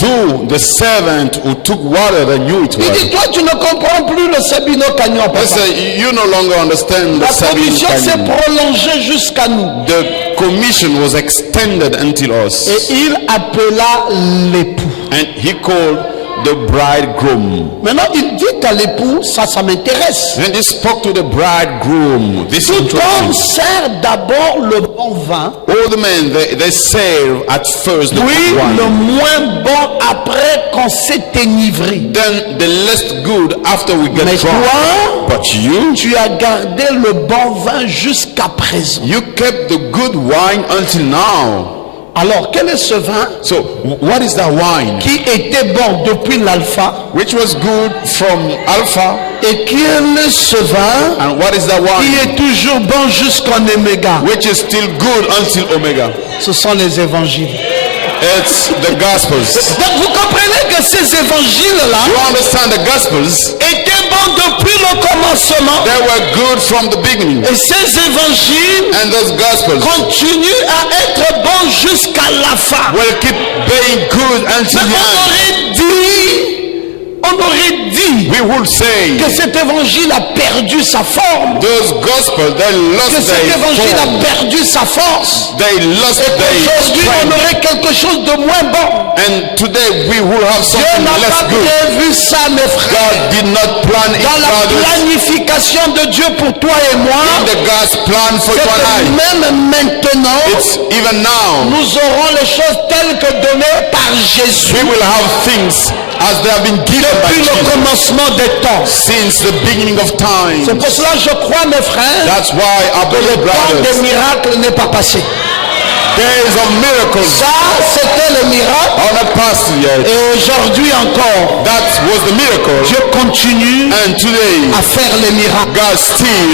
Though the servant who took water, they knew it Il well. dit, toi tu ne comprends plus le Sabino Canyon, I papa. say, you no longer understand the La Sabine commission s'est Canyon. prolongée jusqu'à nous. The commission was extended until us. Et il appela l'époux. And he called the bridegroom. Maintenant, il dit à l'époux, ça m'intéresse. And he spoke to the bridegroom. This Tout homme interesting. sert d'abord le bon vin, All the men, they serve at first the puis good le wine. moins bon après qu'on s'est enivré. Then the less good after we get Mais drunk. toi, But you tu as gardé le bon vin jusqu'à présent. kept the good wine until now. Alors, quel est ce vin So what is that wine? qui était bon depuis l'alpha? Which was good from Alpha. Et quel est ce vin And what is that qui wine? est toujours bon jusqu'en oméga? Which is still good until Omega. Ce sont les évangiles. It's the Gospels. Donc vous comprenez que ces évangiles-là You understand the Gospels? étaient bons depuis le commencement. They were good from the beginning. Et ces évangiles And those Gospels continuent à être bons jusqu'à la fin. will keep being good until Mais the end. on aurait dit We would say que cet évangile a perdu sa forme. those Gospels, they Que lost cet their évangile form. a perdu sa force. They lost their Aujourd'hui, on strength. aurait quelque quelque chose de moins bon. And today we will have Dieu something n'a less pas good. prévu ça, mes frères. God did not plan it, Dans la brothers. planification de Dieu pour toi et moi, In the God's plan for c'est you que and même maintenant, it's even now. nous aurons les choses telles que données par Jésus We will have things as they have been given by depuis le Jesus commencement des temps. since the beginning of time. C'est pour cela que je crois, mes frères, That's why I que le believe, temps des brothers, miracles n'est pas passé. days of miracles Ça, c'était le miracle. are not past yet. Et aujourd'hui encore, That was the miracle. Dieu continue And today, à faire les miracles. God still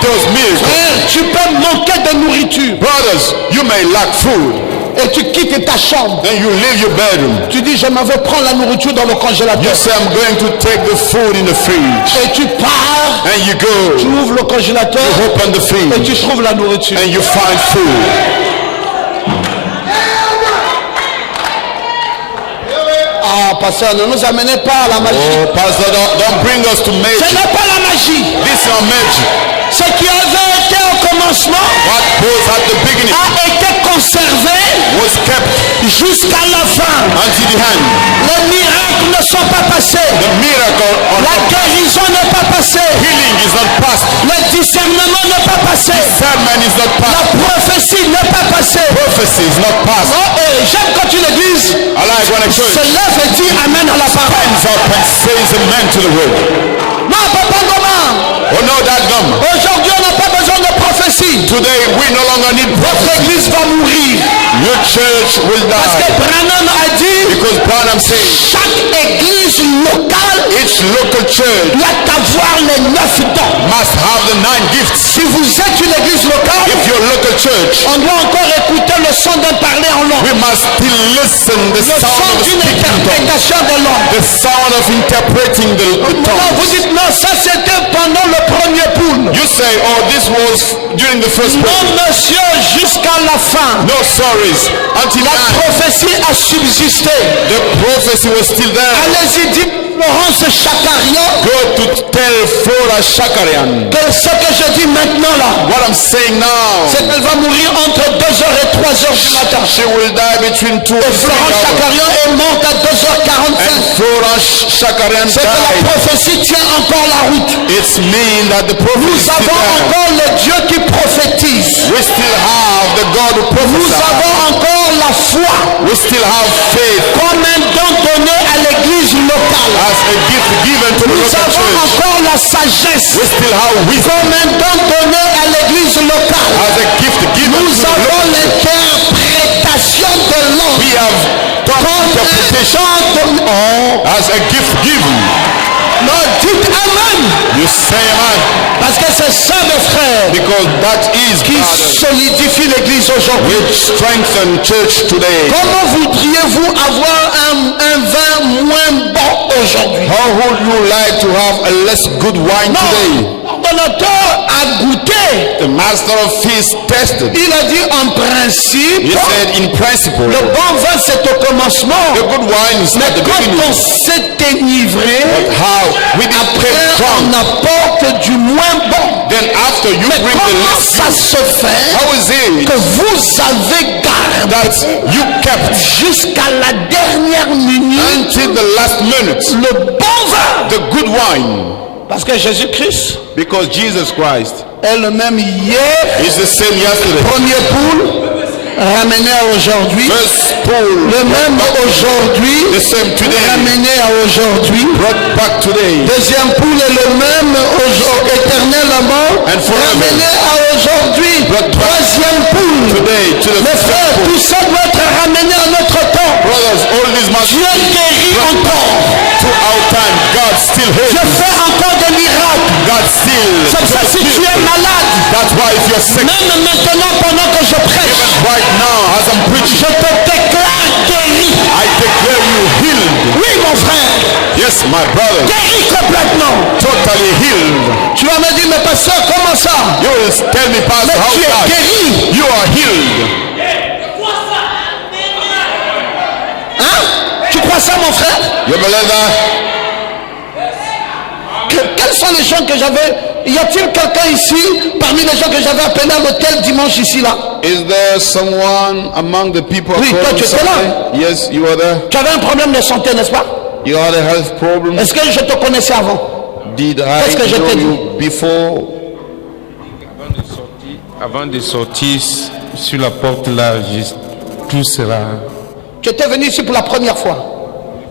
does miracles. Frère, tu peux manquer de nourriture Brothers, you may lack food et tu quittes ta chambre. and you leave your bedroom. Tu dis, je m'en vais prendre la nourriture dans le You congélateur. say, I'm going to take the food in the fridge. Et tu pars, And you tu go, ouvres le congélateur open the et fridge, tu trouves la nourriture. and you find food. Ah, pasteur, ne nous amenez pas à la magie. Oh, Pastor, don't bring us to Ce magic. n'est pas la magie. This is not magic. Ce qui avait été au commencement What was at the beginning a été conservé was kept jusqu'à la fin. until the end. Les miracles ne sont pas passés. The miracle or La guérison n'est pas passée. healing is not past. Le discernement n'est pas passé. Sermon is not La past. prophétie n'est pas passée. Prophecy is not past. Oh, j'aime quand tu le dises. I like when a Se church lève et dit Amen à la parole. stands up and says amen to the word. Non, papa, comment? Oh no, that gum. Aujourd'hui, on n'a pas besoin de prophétie. Today we no longer need Votre prophecy. église va mourir. Your church will Parce que die. Branham a dit, Because Branham said chaque église locale each local church doit avoir les 9 dons. must have the 9 gifts. Si vous êtes une église locale, If your local church, on doit encore écouter le son d'un parler en langue. we must still listen the Le sound son of d'une speaking tongue. interprétation de langue. The sound of interpreting the Maintenant, vous tongues. dites, non, ça c'était pendant le premier pool. You say, oh, this was during the first Non, prayer. monsieur, jusqu'à la fin. No sorries. Until La now, prophétie a subsisté. the prophecy was still there. Allez-y, dites Florence Chakarian Go to tell Flora Shakarian. que ce que je dis maintenant là, What I'm saying now, c'est qu'elle va mourir entre 2h et 3h du matin. she will die between 2 Et and 3 Florence hours. Chakarian est morte à 2h45. And Flora Shakarian C'est que la died. prophétie tient encore la route. It's mean that the prophet Nous is still avons there. encore le Dieu qui prophétise. We still have the God who Nous prophesies. avons encore la foi We still have faith comme un don donné à l'église locale. as a gift given to the Nous local avons church. encore la sagesse We still have wisdom comme un don donné à l'église locale. as a gift given to Nous the avons local church. l'interprétation de langue We have tongue comme un interpretation don de... Oh. as a gift given. Non, dites Amen. You say amen. Parce que c'est ça, mes frères, Because that is qui brothers, solidifie l'église aujourd'hui. which strengthen church today. Comment voudriez-vous avoir un vin moins bon aujourd'hui? How would you like to have a less good wine today? Non, l'ordonnateur a goûté. The master of feast tested. Il a dit en principe, He said in principle, le bon vin c'est au commencement. the good wine is Mais at the quand beginning. on s'est enivré, But how? We became après on drunk. apporte du moins bon. Then after you Mais bring the comment less ça good, se fait how is it que vous avez gardé that you kept jusqu'à la dernière minute until the last minute le bon vin? the good wine? Parce que Jésus-Christ Because Jesus Christ est le même hier, is the same yesterday. premier poule, ramené à aujourd'hui, First Paul le même aujourd'hui, the same today, ramené à aujourd'hui. brought back today. Deuxième poule est le même éternellement, And forever. ramené à aujourd'hui. Brought back Troisième poule. today to the Mes frères, first tout ça doit être ramené à notre temps. brothers. All these must Dieu guérit encore. to our time. God still Dieu heals. fait encore des miracles. God still. C'est pour ça si tu es malade, That's why if you're sick, même maintenant pendant que je prêche, right now as I'm preaching, je te déclare guéri. I declare you healed. Oui, mon frère, Yes, my brother, guéri complètement. totally healed. Tu vas me dire, mais pasteur, comment ça? You will tell me, Pastor, Mais how tu es that? guéri. You are healed. Hein? Tu crois ça, mon frère? You believe that? Quelles sont les choses que j'avais Y a-t-il quelqu'un ici, parmi les gens que j'avais appelés à l'hôtel dimanche ici là? Is there someone among the people Oui, toi, tu étais là. Yes, you are there. Tu avais un problème de santé, n'est-ce pas? You had a health problem. Est-ce que je te connaissais avant? Did Qu'est-ce que I je know t'ai dit? you before? Avant de sortir sur la porte là, tout sera. Tu étais venu ici pour la première fois.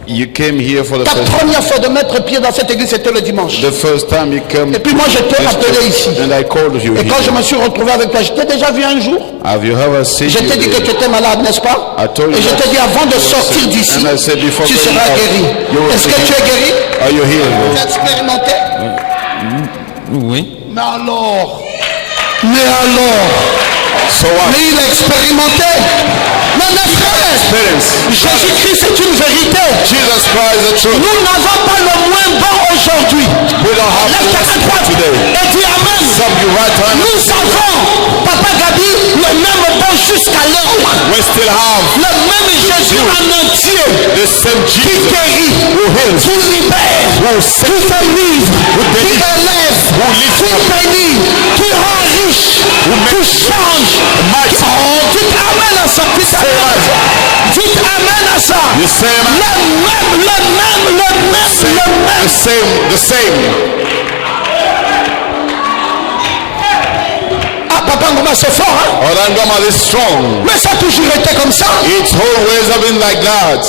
You came here for the Ta first time. première fois de mettre pied dans cette église, c'était le dimanche. The first time you came. Et puis moi, je t'ai appelé ici. And I called you Et quand je here. me suis retrouvé avec toi, je t'ai déjà vu un jour. Have you ever seen Je t'ai dit you? que tu étais malade, n'est-ce pas? I told you Et je that t'ai dit avant de you were sortir sick. d'ici, And I said before tu going seras out, guéri. you will Est-ce be que tu es guéri? Are you Tu healed? as expérimenté? Oui. Mais alors, So what? mais il a expérimenté. Mais mes frères, Experience. Jésus-Christ est une vérité. Jesus Christ is the truth. Nous n'avons pas le moins bon aujourd'hui. We don't have Lève to ta listen droite today. et dis Amen. Some you right hand. Nous avons, Papa Gabi, le même bon jusqu'à l'heure. We still have Le même Jésus en entier the same qui Jesus guérit, who heals, qui libère, who qui sets, délivre, qui délivre, élève, who lifts qui up, bénit, qui rend riche, qui change. mighty. Oh, dites Amen à ça, dites Amen. Dites Amen à ça. You say amen. Le même. The same. Ah, Papa Ngoma, c'est fort, hein? Orangama is strong. Mais ça a toujours été comme ça. It's always been like that.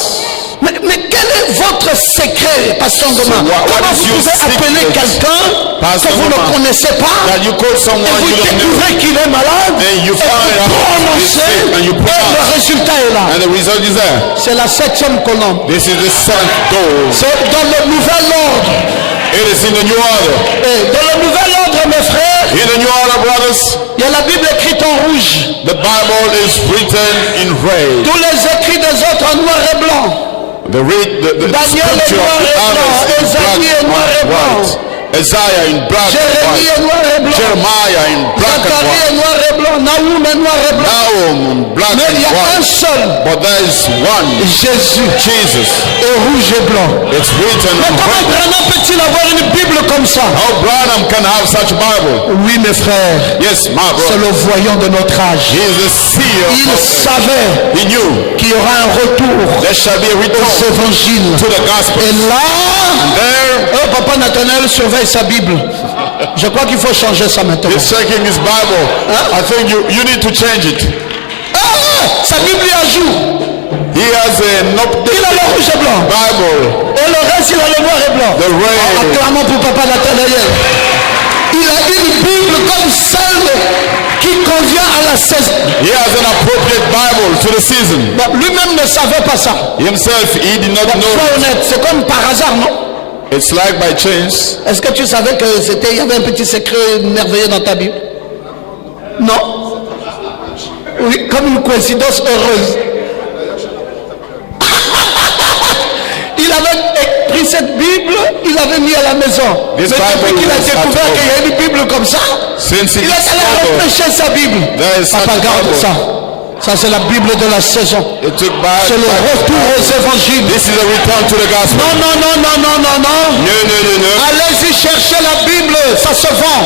Mais quel est votre secret, Pasteur Ngoma? So what Comment is vous your pouvez appeler secret, quelqu'un Pastor que vous ne Ngoma? connaissez pas That you call et someone vous you don't know, découvrez qu'il est malade and you et find vous out he's prononcez sick and you et le pronounce, résultat est là. and the result is there. C'est la 7e colonne. This is the seventh door. C'est dans le nouvel ordre. It is in the new order. Et dans le nouvel ordre, mes frères, In the new order, brothers, il y a la Bible écrite en rouge. the Bible is written in red. Tous les écrits des autres en noir et blanc. The Daniel est scripture noir of et the blanc. others in Esaïe est noir et black and blanc. white. Isaiah in black and Jérémie est white. noir et blanc. Jeremiah in black and Zacharie est white. noir et blanc. Naoum est noir et blanc. Nahum in black Mais and il y a un white. seul. But there is one, Jésus Jesus. est rouge et blanc. It's written Mais in comment red. Branham peut-il avoir une Bible comme ça? How Branham can have such a Bible? Oui, mes frères. Yes, my C'est brother. le voyant de notre âge. He is the seer Il of savait He knew qu'il y aura un retour there shall be a aux return évangiles. to the gospel. Et là, There, oh, Papa Nathanaël surveille sa Bible. Je crois qu'il faut changer ça maintenant. he's checking his Bible. I think you need to change it. Ah, sa Bible est à jour. He has an Il a updated le rouge et blanc. Bible. Et le reste, il a le noir et blanc. The red. Acclamons pour Papa Nathanaël. Il a une Bible comme celle qui convient à la saison. He has an appropriate Bible to the season. Bon, lui-même ne savait pas ça. Himself, he did not Bon, know. sois honnête, c'est comme par hasard, non? It's like by chance. Est-ce que tu savais que il y avait un petit secret merveilleux dans ta Bible? Non? Oui, comme une coïncidence heureuse. Il avait pris cette Bible, il l'avait mis à la maison. Mais This depuis Bible qu'il a was découvert at qu'il y a une Bible comme ça, Since it il is est allé Bible, repêcher sa Bible. there is such Papa, a garde Bible. ça. Ça, c'est la Bible de la saison. It took back. C'est le retour aux évangiles. This is a return to the gospel. Non, non, non, non, non, non, non. No. Allez-y chercher la Bible, ça se vend.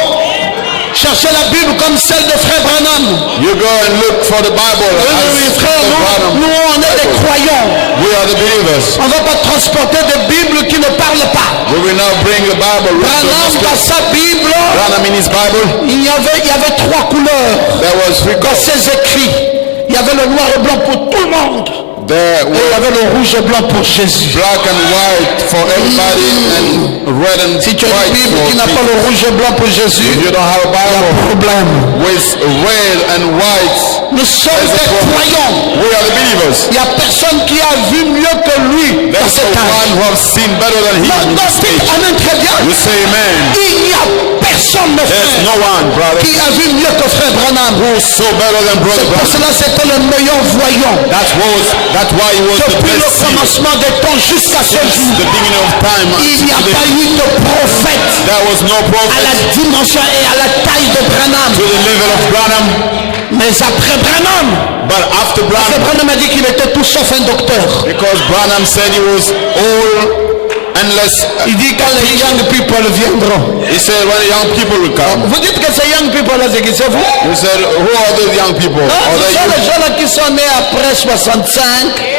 Cherchez la Bible comme celle de Frère Branham. You go and look for the Bible. Oui, as frère, the Branham. nous, on est des croyants. We are the believers. On ne va pas transporter des Bibles qui ne parlent pas. We will now bring the Bible. Branham, dans sa Bible, Branham in his Bible, il y avait 3 couleurs there was three dans colors. ses écrits. Il y avait le noir et blanc pour tout le monde. There Et il y were avait le rouge et blanc pour Jésus. black and white for everybody and red and Si tu as white une Bible qui for n'a pas people. le rouge et blanc pour If Jésus, you don't have a Bible problème. with red and white, Nous sommes there's a des problem. croyants. We are the believers. Il n'y a personne qui a vu mieux que lui dans There's cet no âge. one who has seen better than him in Non, this dites age. Amen très bien. You say amen. Il n'y a personne, mes There's frères, no one, brother, qui a vu mieux que Frère Branham. who's so better than C'est brother pour Branham. cela que c'était le meilleur voyant. That's why he was the Depuis le best seer. commencement des temps jusqu'à ce Since jour, the beginning of time il n'y a until pas today, eu de prophète there was no à la prophet dimension et à la taille de Branham. to the level of Branham. Mais après Branham, But after Frère Branham, Branham a dit qu'il était tout sauf un docteur. because Branham said he was all unless Il dit quand les young people viendront. he said when the young people will come. Vous dites que ces young people là, c'est qui, c'est vous? You said, who are those young people? Ah, Are ce they sont you? les gens là qui sont nés après 65.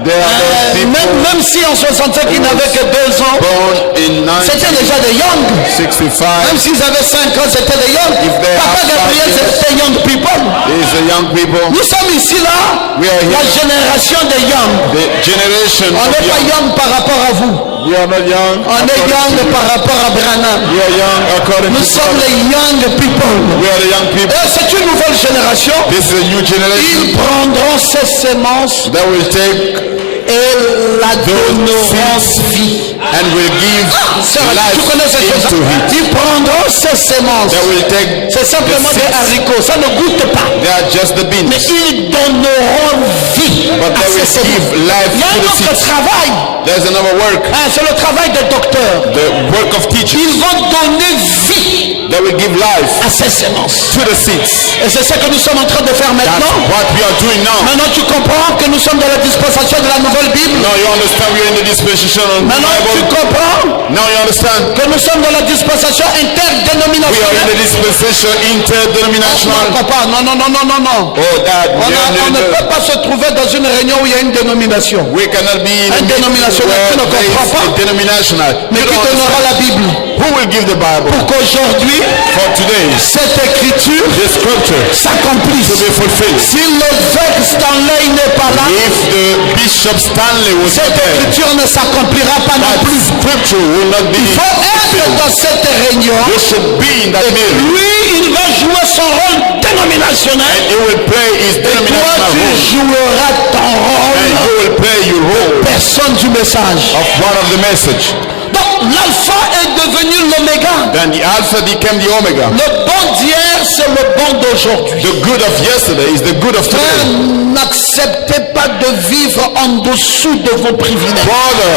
They are those people Même si en 65 ils n'avaient que 2 ans, born in c'était déjà des young. 1965. Même s'ils avaient 5 ans, c'était des young. If they Papa have Gabriel, 5 years, c'était young people. These are young people. Nous sommes ici là, We are la here. génération des young. The generation On of n'est pas young. young par rapport à vous. We are not young. On est young par rapport à Branham. We are young according Nous to sommes God. les young people. We are the young people. Et c'est une nouvelle génération. This is a new generation Ils prendront ces semences that will take et la donneront vie. and will give Tu life connais ces into choses-là? it. Ils prendront ces semences. That will take C'est simplement des haricots. Ça ne goûte pas. they are just the beans. Mais ils donneront vie But à they ces will semences. give life Il y a to un the autre seeds. travail. There's another work. C'est le travail des docteurs. The work of teachers Ils vont donner vie that will give life à ces semences. to the seeds. Et c'est ce que nous sommes en train de faire That's maintenant. what we are doing now. Maintenant, tu comprends que nous sommes dans la dispensation de la nouvelle Bible. Now you understand we are in the dispensation of the Maintenant, tu Bible. comprends Now you understand que nous sommes dans la dispensation we are in the interdénominationnelle. dispensation interdenominational. Non, papa, non, non, non, non, non, non. Oh, Dad, On ne peut pas se trouver dans une réunion où il y a une dénomination. we cannot be in a Un meeting dénominational, where tu ne there comprends is pas. a denominational. Mais You qui don't donnera understand. la Bible Who will give the Bible pour qu'aujourd'hui, for today? cette écriture The scripture s'accomplisse. to be fulfilled. Si l'évêque Stanley n'est pas là, If the Bishop Stanley was cette there, écriture ne s'accomplira pas non that plus. scripture will not be Il faut être dans cette réunion. You should be in that meeting. Lui, il va jouer son rôle dénominationnel. And he will play his Et toi, denominational tu role. joueras ton And rôle. you will play your role Personne du message. of one of the message. Donc, l'alpha est devenu l'oméga. Then the Alpha became the Omega. Le bon d'hier, c'est le bon d'aujourd'hui. The good of yesterday is the good of Frère, today. n'acceptez pas de vivre en dessous de vos privilèges. Brother,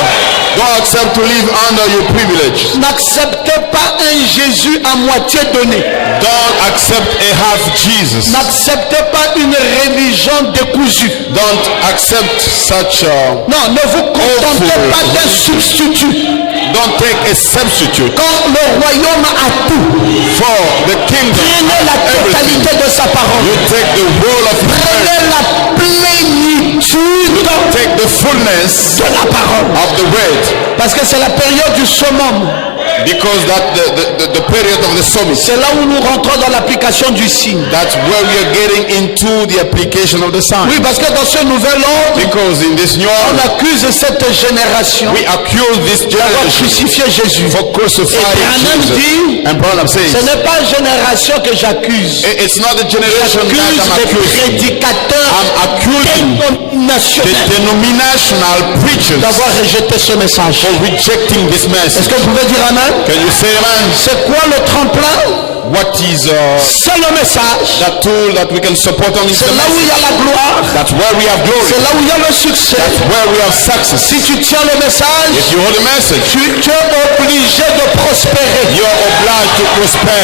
don't accept to live under your privilege. N'acceptez pas un Jésus à moitié donné. Don't accept a half Jesus. N'acceptez pas une religion décousue. Don't accept such a... Non, ne vous contentez pas d'un substitut. Don't take a substitute Quand le royaume a tout, for the kingdom. prenez la Everything. totalité de sa parole. You take the whole of it. Prenez la plénitude Take the fullness de la parole. of the word. Parce que c'est la période du summum. Because that the period of the summit. C'est là où nous rentrons dans l'application du signe. That's where we are getting into the application of the sign. Oui, parce que dans ce nouvel ordre, Because in this new on order, accuse cette génération we accuse this d'avoir generation crucifié Jésus. for crucifying Et Branham Jesus. dit, And Branham ce says, n'est pas génération que j'accuse. it's not the generation that J'accuse I'm les accusing. prédicateurs I'm accusing dénominationnels the denominational preachers d'avoir rejeté ce message. for rejecting this Est-ce message. que vous pouvez dire amen? Can you say amen? C'est quoi le tremplin? What is C'est le message. that tool that we can support on is C'est the là où il y message. a la gloire. That's where we have C'est glory. là où il y a le succès. That's where we have success. Si tu tiens le message, If you hold the message, tu es obligé de prospérer. you're obliged to prosper.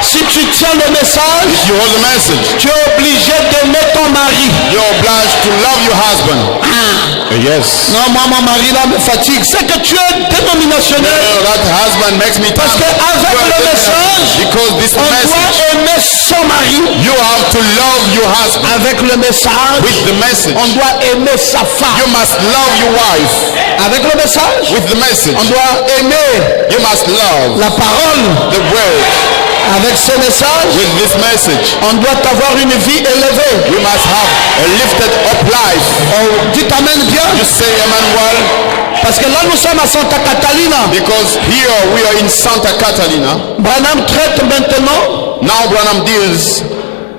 Si tu tiens le message, If you hold the message, tu es obligé d'aimer ton mari. you're obliged to love your husband. Yes. Non, moi, mon mari là me fatigue. C'est que tu es dénominationnel. That husband makes me Parce tired. qu'avec le message, Because this on message, doit aimer son mari. you have to love your husband. Avec le message, With the message, on doit aimer sa you femme. must love your wife. Avec le message, With the message, on doit aimer you must love la parole. the word. Avec ce message, With this message, on doit avoir une vie élevée. we must have a lifted up life. Oh, dites amen bien. You say amen well, Parce que là, nous sommes à Santa Catalina. because here we are in Santa Catalina. Branham traite maintenant Now Branham deals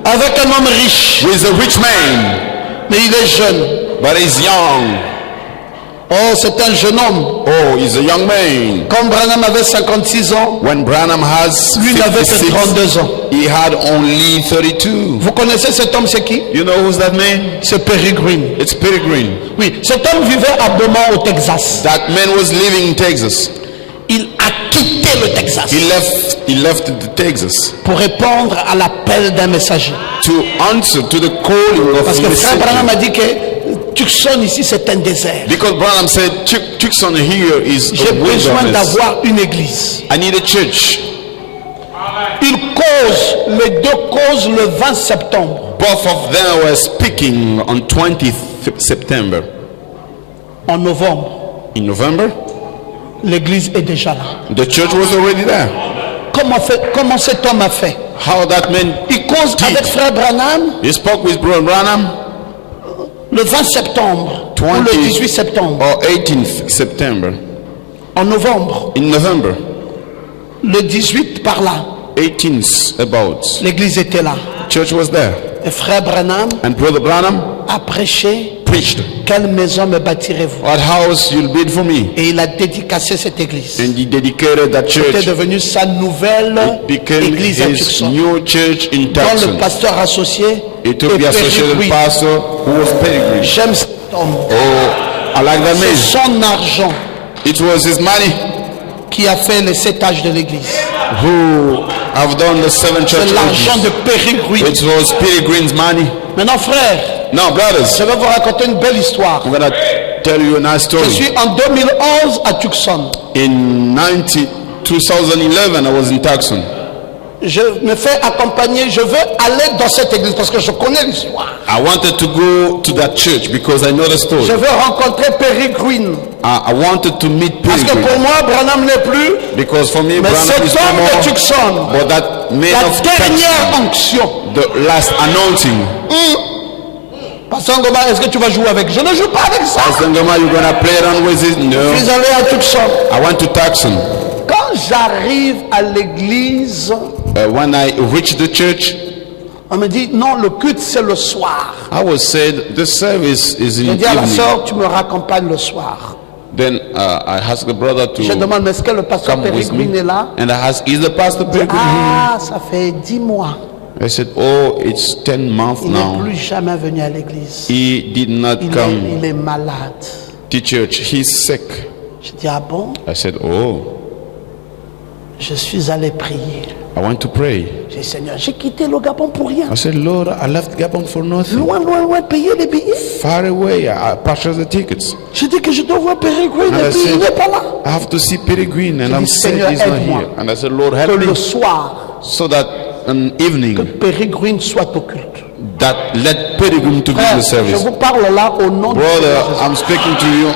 avec un homme riche. with a rich man, Mais il est jeune. but he's young. Oh, c'est un jeune homme. Oh, he's a young man. Comme Branham avait 56 ans, When Branham has lui n'avait que 56, 32 ans. he had only 32. Vous connaissez cet homme, c'est qui? You know who's that man? C'est Perry Green. It's Peter Green. Oui, cet homme vivait à Beaumont au Texas. That man was living in Texas. Il a quitté le Texas He left the Texas pour répondre à l'appel d'un messager. to answer to the calling of Parce que the frère messenger. Branham a dit que tu Tucson ici c'est un désert. Because Branham said, Tucson here is J'ai a besoin wilderness. d'avoir une église. I need a church. Ils causent, les deux causent le 20 septembre. Both of them were speaking on 20th September. En novembre, In November, l'église est déjà là. the church was already there. Comment cet homme a fait? How that man Il cause did. avec frère Branham He spoke with Brother Branham le 20 septembre ou 20 le 18 septembre. or 18th September. En novembre, In November, le 18 par là, 18th about. l'église était là. Church was there. Et frère Branham And Brother Branham a prêché. preached. Quelle maison me bâtirez-vous? What house you'll build for me? Et il a dédicacé cette église. And he dedicated that C'était church. devenu sa nouvelle Became église à his Tucson. new church in Dont le Tucson. pasteur associé It took the est associated Perry Green. pastor who was Peregrine. J'aime cet homme. Oh, I like that C'est man. son argent It was his money qui a fait les 7 âges de l'église. who have done the 7 church C'est l'argent ages. de Perry Green. It was Peregrine's money. Maintenant frère, Now, brothers, je vais vous raconter une belle histoire. I'm gonna tell you a nice Je story. suis en 2011 à Tucson. In 2011, I was in Tucson. Je me fais accompagner, je veux aller dans cette église parce que je connais l'histoire. I wanted to go to that church because I know the story. Je veux rencontrer Perry Green. I wanted to meet Parce que pour Peregrine moi, Branham n'est plus, because for me, mais Branham cet is homme de no more. Tucson, But that man la of dernière Tucson, onction. the last anointing. Pasteur Ngoma, est-ce que tu vas jouer avec? Je ne joue pas avec ça. Pastor Ngoma, you gonna play around with it? Je No. suis allé à Tucson. I went to Tucson. Quand j'arrive à l'église, When I reached the church, on me dit non, le culte c'est le soir. I was said the service is Je in dis à la evening. sœur, tu me raccompagnes le soir. Then I asked the brother Je to demande, mais est-ce que le pasteur come Perry with Green me, est là? and I asked, "Is the pastor Peregrine Ah, ça fait 10 mois. here?" I said, "Oh, it's 10 months Il n'est now. plus jamais venu à l'église. He did not come Il est malade. to church. He's sick." Je dis, ah bon? I said, "Oh, Je suis allé prier. I want to pray." J'ai dit, Seigneur, j'ai quitté le Gabon pour rien. I said, "Lord, I left Gabon for nothing. Loin, loin, loin, payer les billets. Far away, I purchased the tickets. J'ai dit que je dois voir Perry Green And et I puis il said, n'est pas là. I have to see Peregrine, and I'm dit, sad Seigneur, he's not aide-moi. here." And I said, "Lord, Que help me le soir, so that an evening Perry Green soit au culte. that let Peregrine to give Frère, the je service." vous parle là au nom de Brother, Jésus. I'm speaking to you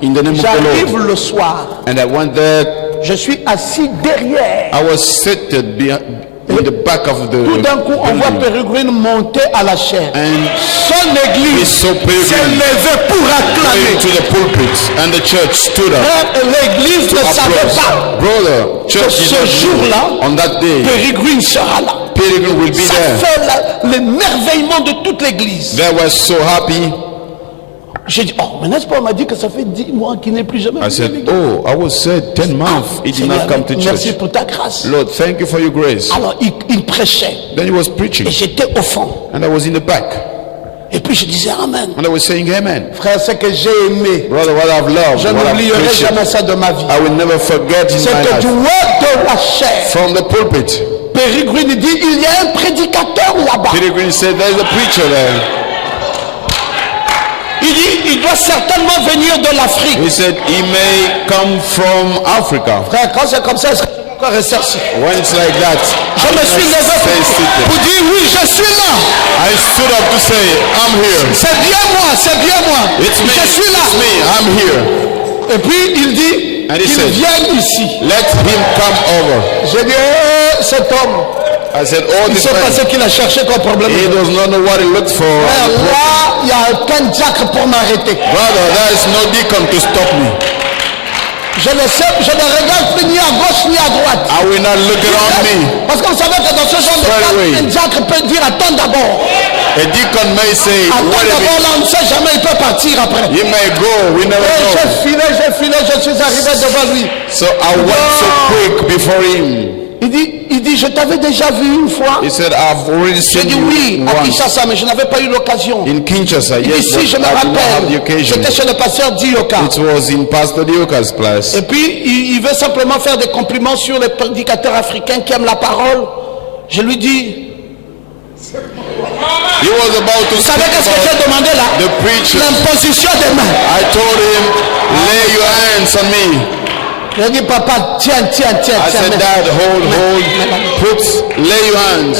in the name of the J'arrive Lord. le soir. And I went there. Je suis assis derrière. I was seated in the back of the Tout d'un coup, on voit building. Perry Green monter à la chair. And Son we église saw s'est Peregrine levée pour going acclamer. to the pulpit, and the church stood up. Frère, l'église ne savait pas Applause. Brother, church que did ce not jour-là, know on that day, Perry Green sera là. Peregrine will be Ça there. fait l'émerveillement de toute l'église. They were so happy. J'ai dit, oh, mais n'est-ce pas, on m'a dit que ça fait 10 mois qu'il n'est plus jamais I venu à said, l'église. "Oh, I was said 10 months. He did Seigneur, not come to merci church. pour ta grâce. Lord, thank you for your grace." Alors, il prêchait. Then he was preaching, Et j'étais au fond. and I was in the back, Et puis je disais, Amen. and I was saying, "Amen." Frère, c'est que j'ai aimé. Brother, what I've loved, Je what I've n'oublierai appreciated, jamais ça de ma vie. I will never forget in C'est my que du life. word de la chair, From the pulpit, Perry Green dit, il y a un prédicateur là-bas. Peregrine said, "There's a preacher there." Il dit, il doit certainement venir de l'Afrique. He said, "He may come from Africa." Frère, quand c'est comme ça, est-ce que je peux encore rester assis? When it's like that, Je me suis levé stay seated. pour dire, oui, je suis là. I stood up to say, "I'm here. C'est bien moi, c'est bien moi. It's me. Je suis là. It's me. I'm here." Et puis il dit And he qu'il said, vienne ici. "Let him come over." J'ai dit, cet homme, I said, "Oh, il this sait pas man, ce qu'il a cherché comme problème. he does not know what he looked for." Frère, là, il n'y a aucun diacre pour m'arrêter. Brother, there is no deacon to stop me. Je ne sais, je ne regarde plus ni à gauche ni à droite. I will not look around me. Parce qu'on savait que dans ce genre de Straight cas, away. un diacre peut dire attends d'abord. A deacon may say, Attends "Wait a d'abord, minute." là, on ne sait jamais, il peut partir après. He may go. We never Et know. j'ai filé, je suis arrivé devant lui. So I went so quick before him. Il dit, je t'avais déjà vu une fois. He said, "I've already J'ai seen dit you oui, à once Kinshasa, mais je n'avais pas eu l'occasion. in Kinshasa." Il dit Yes, si, but je me I did not have the rappelle. occasion. J'étais chez le pasteur Dioka. It was in Pastor Dioka's place. Et puis, il veut simplement faire des compliments sur les prédicateurs africains qui aiment la parole. Je lui dis, He was about to Vous speak savez qu'est-ce que about j'ai demandé là? the preacher. L'imposition des mains. I told him, lay your hands on me. J'ai dit, papa, tiens. I said, Dad, hold, lay your hands.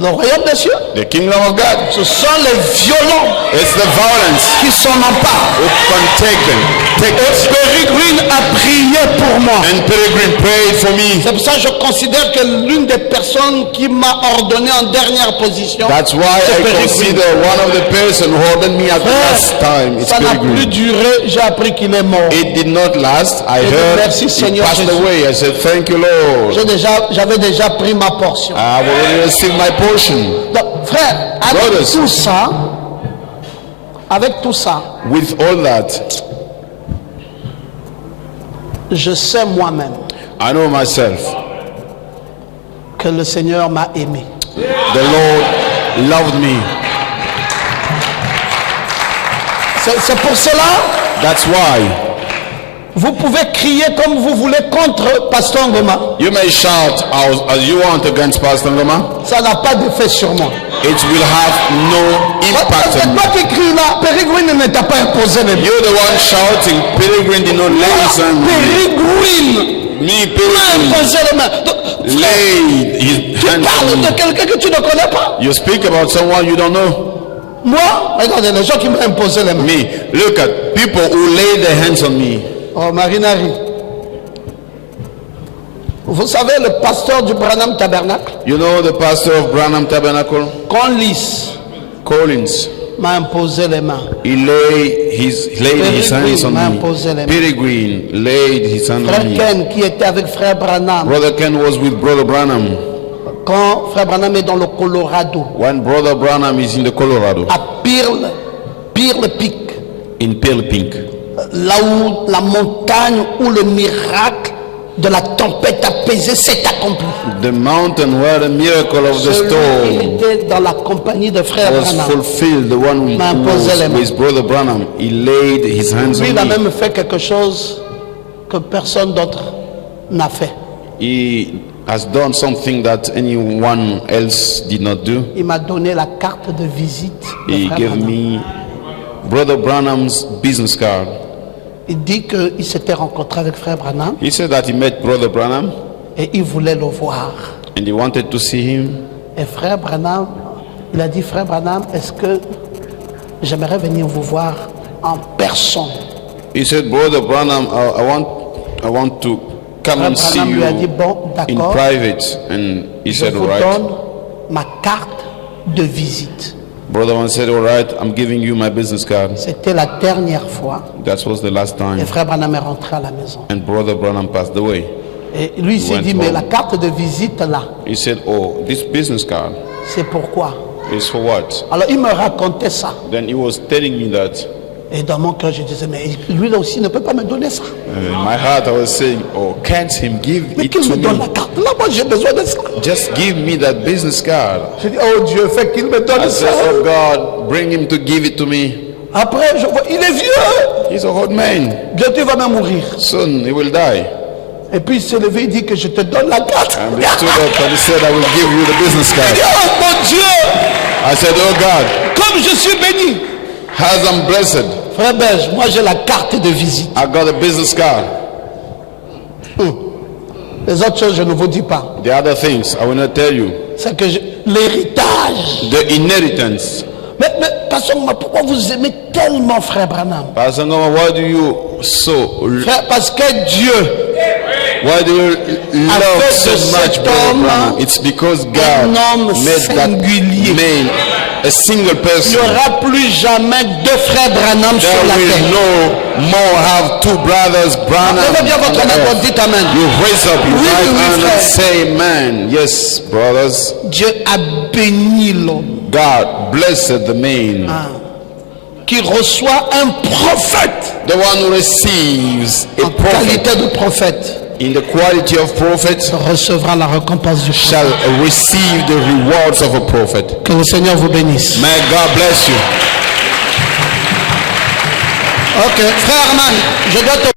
Le royaume des cieux, The kingdom of God. ce sont les violents It's the violence qui s'en emparent. who can take them. Take it. Peregrine a prié pour moi. And Peregrine prayed for me. C'est pour ça que je considère que l'une des personnes qui m'a ordonné en dernière position, That's why c'est I Peregrine. consider one of the person who ordered me at the last time. It's Ça n'a plus Peregrine. duré, j'ai appris qu'il est mort. It did not last. I Je dis, heard merci, he Seigneur passed Jésus. away. I said, thank you, Lord. J'avais déjà pris ma portion. I've already received my portion. Donc, frère, Brothers. avec tout ça, With all that, je sais moi-même I know myself. que le Seigneur m'a aimé. The Lord loved me. C'est pour cela, That's why vous pouvez crier comme vous voulez contre Pasteur Ngoma. you may shout as you want against Pastor Ngoma. Ça n'a pas d'effet sur moi. It will have no Parce impact que on me. toi qui cries là, Peregrine ne t'a pas imposé les mains. You're the one shouting. Peregrine did not lay his hand on me. Peregrine Me, m'a Peregrine, imposé les mains. Donc, laid his tu hand parles on de me. quelqu'un que tu ne connais pas. You speak about someone you don't know. Moi, regardez les gens qui m'ont imposé les mains. Me, look at people who lay their hands on me. Oh, Marinari. Vous savez, le pasteur du Branham Tabernacle, You know the pastor of Branham Tabernacle, Conlis, Collins. m'a imposé les mains. He laid his hands on m'a me. imposé les mains. Peregrine laid his hands Frère on me. Ken, qui était avec Frère Branham, Brother Ken was with Brother Branham. quand Frère Branham est dans le Colorado, When Brother Branham is in the Colorado, à Pearl Peak, in Pale Pink, là où la montagne où le miracle de la tempête apaisée s'est accompli. the mountain where the miracle of the Celui qui storm était dans la compagnie de Frère was Branham, fulfilled, the one who m'a imposé les was mains. with Brother Branham, he laid his hands lui, on il a me. même fait quelque chose que personne d'autre n'a fait. He has done something that anyone else did not do. Il m'a donné la carte de visite de He Frère gave Branham. me Brother Branham's business card. Il dit qu'il s'était rencontré avec Frère Branham He said that he met Brother Branham et il voulait le voir. and he wanted to see him. Et Frère Branham, il a dit, Frère Branham, est-ce que j'aimerais venir vous voir en personne? He said, Brother Branham, I want to come Frère and see Branham lui a dit, you bon, in d'accord, private. And he je said, all vous right. donne ma carte de visite. Brother one said, all right, I'm giving you my business card. C'était la dernière fois. That was the last Et time. Frère Branham est rentré à la maison. And Brother Branham passed away. Et lui, il s'est Went dit, mais home. la carte de visite là, He said, oh, this business card c'est pourquoi? is for what? Alors il me racontait ça. Then he was telling me that. Et dans mon cœur, je disais, mais lui là aussi ne peut pas me donner ça. In my heart, I was saying, oh, can't him give Mais it qu'il to me donne la me? carte. Là, moi, j'ai besoin de ça. Just give me that business card. J'ai dit, oh Dieu, fais qu'il me donne I ça. said, oh God, bring him to give it to me. Après, je vois, il est vieux. He's a old man. Bientôt, il va même mourir. Soon he will die. Et puis, il s'est levé, il dit que je te donne la carte. And he stood up and he said, I will give you the business Il dit, card. oh mon Dieu, I said, oh God, comme je suis béni. as I'm blessed, Frère Belge, moi j'ai la carte de visite. I got a business card. Les autres choses, je ne vous dis pas. The other things, I will not tell you. C'est que l'héritage. The inheritance. Mais Pasteur Ngoma, pourquoi vous aimez tellement Frère Branham? Pastor Ngoma, why do you Frère, parce que Dieu why do you love fait so de much cet Brother homme Branham? It's because un God homme made that singulier. man a single Il n'y person. aura plus jamais deux frères Branham sur There la will terre. no more have two brothers Branham. Levez bien votre on main earth. droite, dites Amen. You raise up your Oui, right oui, hand frère. and say amen. Yes, brothers. Dieu a béni l'homme God blessed the man. qui reçoit un prophète The one who receives a en prophet qualité de prophète in the quality of prophet recevra la récompense du prophète. shall receive the rewards of a prophet. Que le Seigneur vous bénisse. May God bless you. Ok, frère Arman, je dois te